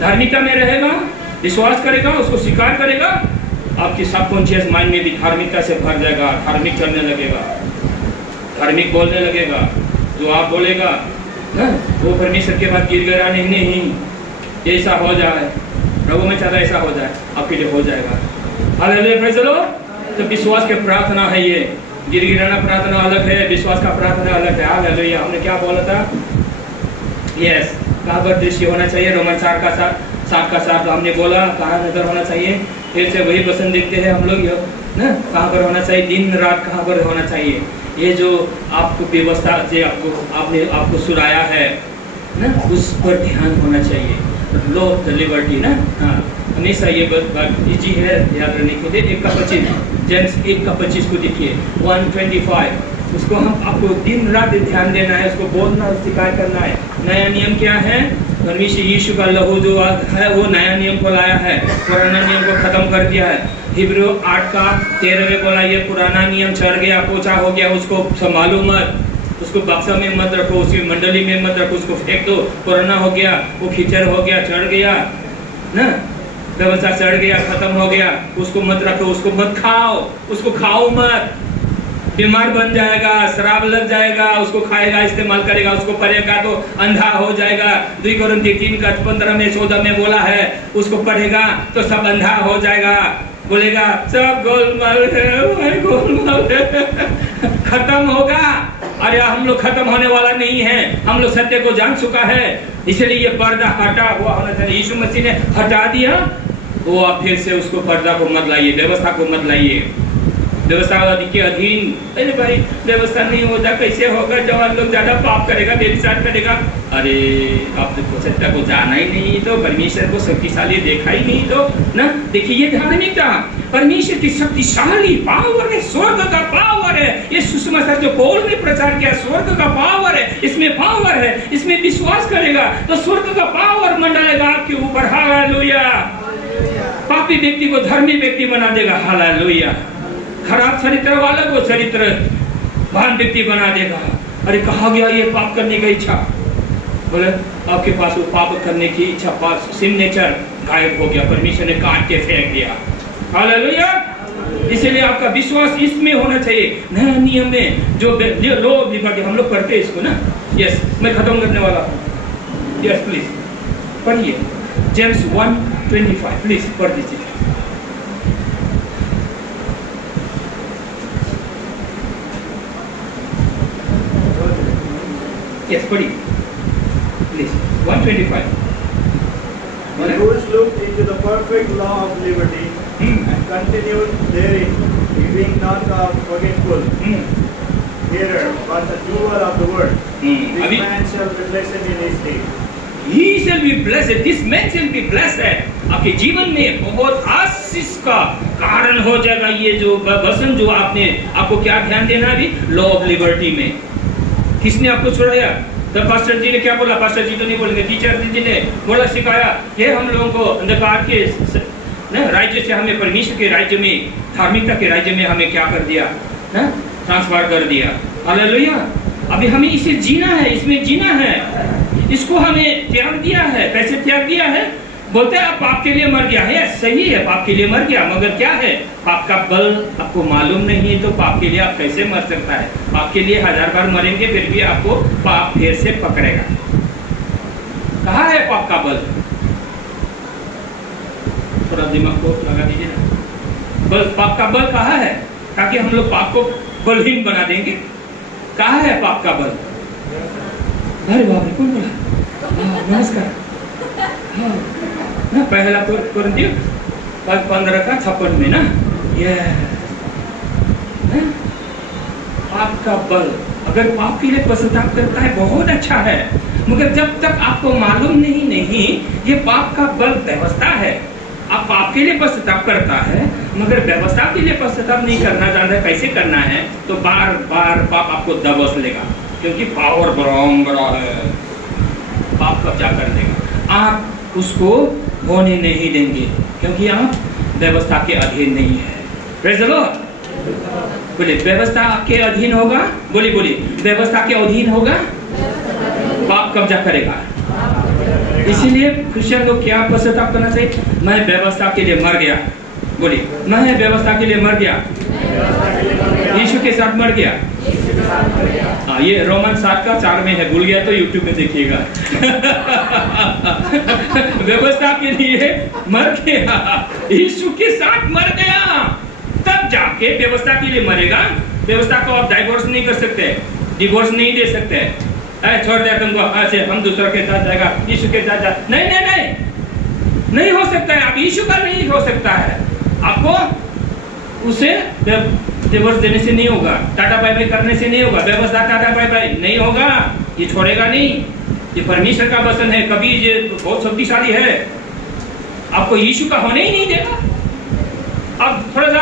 धार्मिकता में रहेगा, विश्वास करेगा, उसको स्वीकार करेगा, आपकी सबकॉन्शियस माइंड में भी धार्मिकता से भर जाएगा। धार्मिक चलने लगेगा, धार्मिक बोलने लगेगा। जो आप बोलेगा ना, वो परमेश्वर के बाद गिरगिरा नहीं, ऐसा हो जाए, प्रभु में चाहता ऐसा हो जाए, आपके लिए हो जाएगा। Hallelujah, praise the lord. तो विश्वास के प्रार्थना है ये। गिरगिराना प्रार्थना अलग है, विश्वास का प्रार्थना अलग है। हालेलुया। हमने क्या बोला था? यस, कहाँ पर दृष्टि होना चाहिए? रोमन 4:7 साथ का साथ हमने बोला कहाँ नजर होना चाहिए, फिर से वही वचन देखते हैं हम लोग ना, कहाँ पर होना चाहिए, दिन रात कहाँ पर होना चाहिए। ये जो आपको व्यवस्था जो आपको सुनाया है ना, उस पर ध्यान होना चाहिए। लॉ ऑफ द लिबर्टी ना, हाँ हमेशा ये बात इजी है याद रखने के लिए। 1:25 जेम्स 1:25 को देखिए 125, उसको हम आपको दिन रात ध्यान देना है, उसको बोलना शिकायत करना है। नया नियम क्या है? परमेश्वर यीशु का लहू जो है वो नया नियम को लाया है, पुराना नियम को खत्म कर दिया है। हिब्रू 8:13 में बोला ये पुराना नियम चढ़ गया, पोछा हो गया, उसको संभालो मत, उसको बक्सा में मत रखो, उसकी मंडली में मत रखो, उसको फेंक दो। पुराना हो गया, वो खिचड़ हो गया, चढ़ गया ना, व्यवस्था चढ़ गया, खत्म हो गया, उसको मत रखो, उसको मत खाओ, उसको खाओ मत, बीमार बन जाएगा, शराब लग जाएगा, उसको खाएगा, इस्तेमाल करेगा, उसको पढ़ेगा तो अंधा हो जाएगा। 2 कोरिन्थियों 3:15 में 14 में बोला है, उसको पढ़ेगा तो सब अंधा हो जाएगा, बोलेगा सब गोलमाल है, गोलमाल है। खत्म होगा। अरे हम लोग खत्म होने वाला नहीं है, हम लोग सत्य को जान चुका है, इसलिए ये पर्दा हटा हुआ होना चाहिए। यीशु मसीह ने हटा दिया, वो आप फिर से उसको पर्दा को मत लाइए, व्यवस्था को मत लाइए। व्यवस्था के अधीन, अरे भाई व्यवस्था नहीं होता कैसे होगा, जवान लोग ज्यादा पाप करेगा, व्यभिचार करेगा। अरे आपने सत्य को जाना ही नहीं तो, परमेश्वर को शक्तिशाली देखा ही नहीं तो ना। देखिए ये धार्मिकता परमेश्वर की शक्तिशाली पावर है, स्वर्ग का पावर है। ये सुसमाचार जो पौल ने प्रचार किया, स्वर्ग का पावर है, इसमें पावर है, इसमें विश्वास करेगा तो स्वर्ग का पावर मंडलेगा आपके ऊपर। हालेलुया। पापी व्यक्ति को धर्मी व्यक्ति बना देगा। हालेलुया। खराब चरित्र वाला को चरित्रवान व्यक्ति बना देगा। अरे कहा गया ये पाप करने की इच्छा, बोले आपके पास वो पाप करने की इच्छा, पास सिन नेचर गायब हो गया, परमेश्वर ने काट के फेंक दिया। हालेलुया। इसलिए आपका विश्वास इसमें होना चाहिए। नया नियम में जो लॉ ऑफ लिबर्टी हम लोग पढ़ते हैं इसको ना। यस, मैं खत्म करने वाला हूँ। यस प्लीज पढ़िए जेम्स 1:25 प्लीज पढ़ दीजिए। Yes, pardon. Please. 1:25. But those looked into the perfect law of liberty and continued therein, being not a forgetful hearer, but a doer of the word. This man shall be blessed in his day. He shall be blessed. This man shall be blessed. आपके जीवन में बहुत आशीष का कारण हो जाएगा। ये जो वचन जो आपको क्या ध्यान देना है अभी, लॉ ऑफ लिबर्टी में किसने आपको छुड़ाया? तो पास्टर जी ने क्या बोला? पास्टर जी तो नहीं बोलेंगे, टीचर जी ने बोला, सिखाया। ये हम लोगों को अंधकार के राज्य से हमें परमेश्वर के राज्य में, धार्मिकता के राज्य में हमें क्या कर दिया? ट्रांसफर कर दिया। हालेलुया। अभी हमें इसे जीना है, इसमें जीना है, इसको हमें त्याग दिया है। कैसे त्याग दिया है? बोलते हैं आप पाप के लिए मर गया है। सही है, पाप के लिए मर गया, मगर क्या है? पाप का बल आपको मालूम नहीं है तो पाप के लिए आप कैसे मर सकता है? पाप के लिए 1000 बार मरेंगे फिर भी आपको पाप फिर से पकड़ेगा। कहाँ है पाप का बल? थोड़ा दिमाग को लगा दीजिए ना। बल, पाप का बल कहाँ है? ताकि हम लोग पाप को बलहीन बना देंगे। कहाँ है पाप का बल? अरे बाप रे, कौन बोला? नमस्कार। हाँ, पहला कोरिन्थियों 15:56 में ना, ये पाप का बल। अगर पाप के लिए पश्चाताप करता है बहुत अच्छा है, मगर जब तक आपको मालूम नहीं ये पाप का बल व्यवस्था है। आप पाप के लिए पश्चाताप करता है मगर व्यवस्था के लिए पश्चाताप नहीं करना जानता है कैसे करना है, तो बार बार पाप आपको दबोच लेगा, क्योंकि पावर बड़ा है, पाप कब्जा कर लेगा। आप उसको होने नहीं देंगे क्योंकि आप व्यवस्था के अधीन नहीं है। Praise the Lord. बोलिए व्यवस्था आपके अधीन होगा। बोलिए व्यवस्था के अधीन होगा, पाप कब्जा करेगा। इसीलिए क्रिश्चियन को क्या पश्चाताप करना चाहिए? मैं व्यवस्था के लिए मर गया। बोलिए मैं व्यवस्था के लिए मर गया, यीशु के साथ मर गया। हाँ, ये रोमन 7:4 में है, भूल गया तो यूट्यूब में देखिएगा। व्यवस्था के लिए मर गया, यीशु के साथ मर गया, तब जाके व्यवस्था के लिए मरेगा। व्यवस्था को आप डाइवोर्स नहीं कर सकते, डिवोर्स नहीं दे सकते। छोड़ दिया तुमको, ऐसे हम दूसरों के साथ जाएगा, यीशु के साथ जा, नहीं। नहीं हो सकता है। आप यीशु का नहीं हो सकता है। आपको उसे डिवोर्स देने से नहीं होगा, टाटा बाय बाय करने से नहीं होगा, व्यवस्था टाटा बाय बाय नहीं होगा। ये छोड़ेगा नहीं। ये परमेश्वर का वचन है, कभी ये बहुत शक्तिशाली है, आपको यीशु का होने ही नहीं देगा। अब थोड़ा सा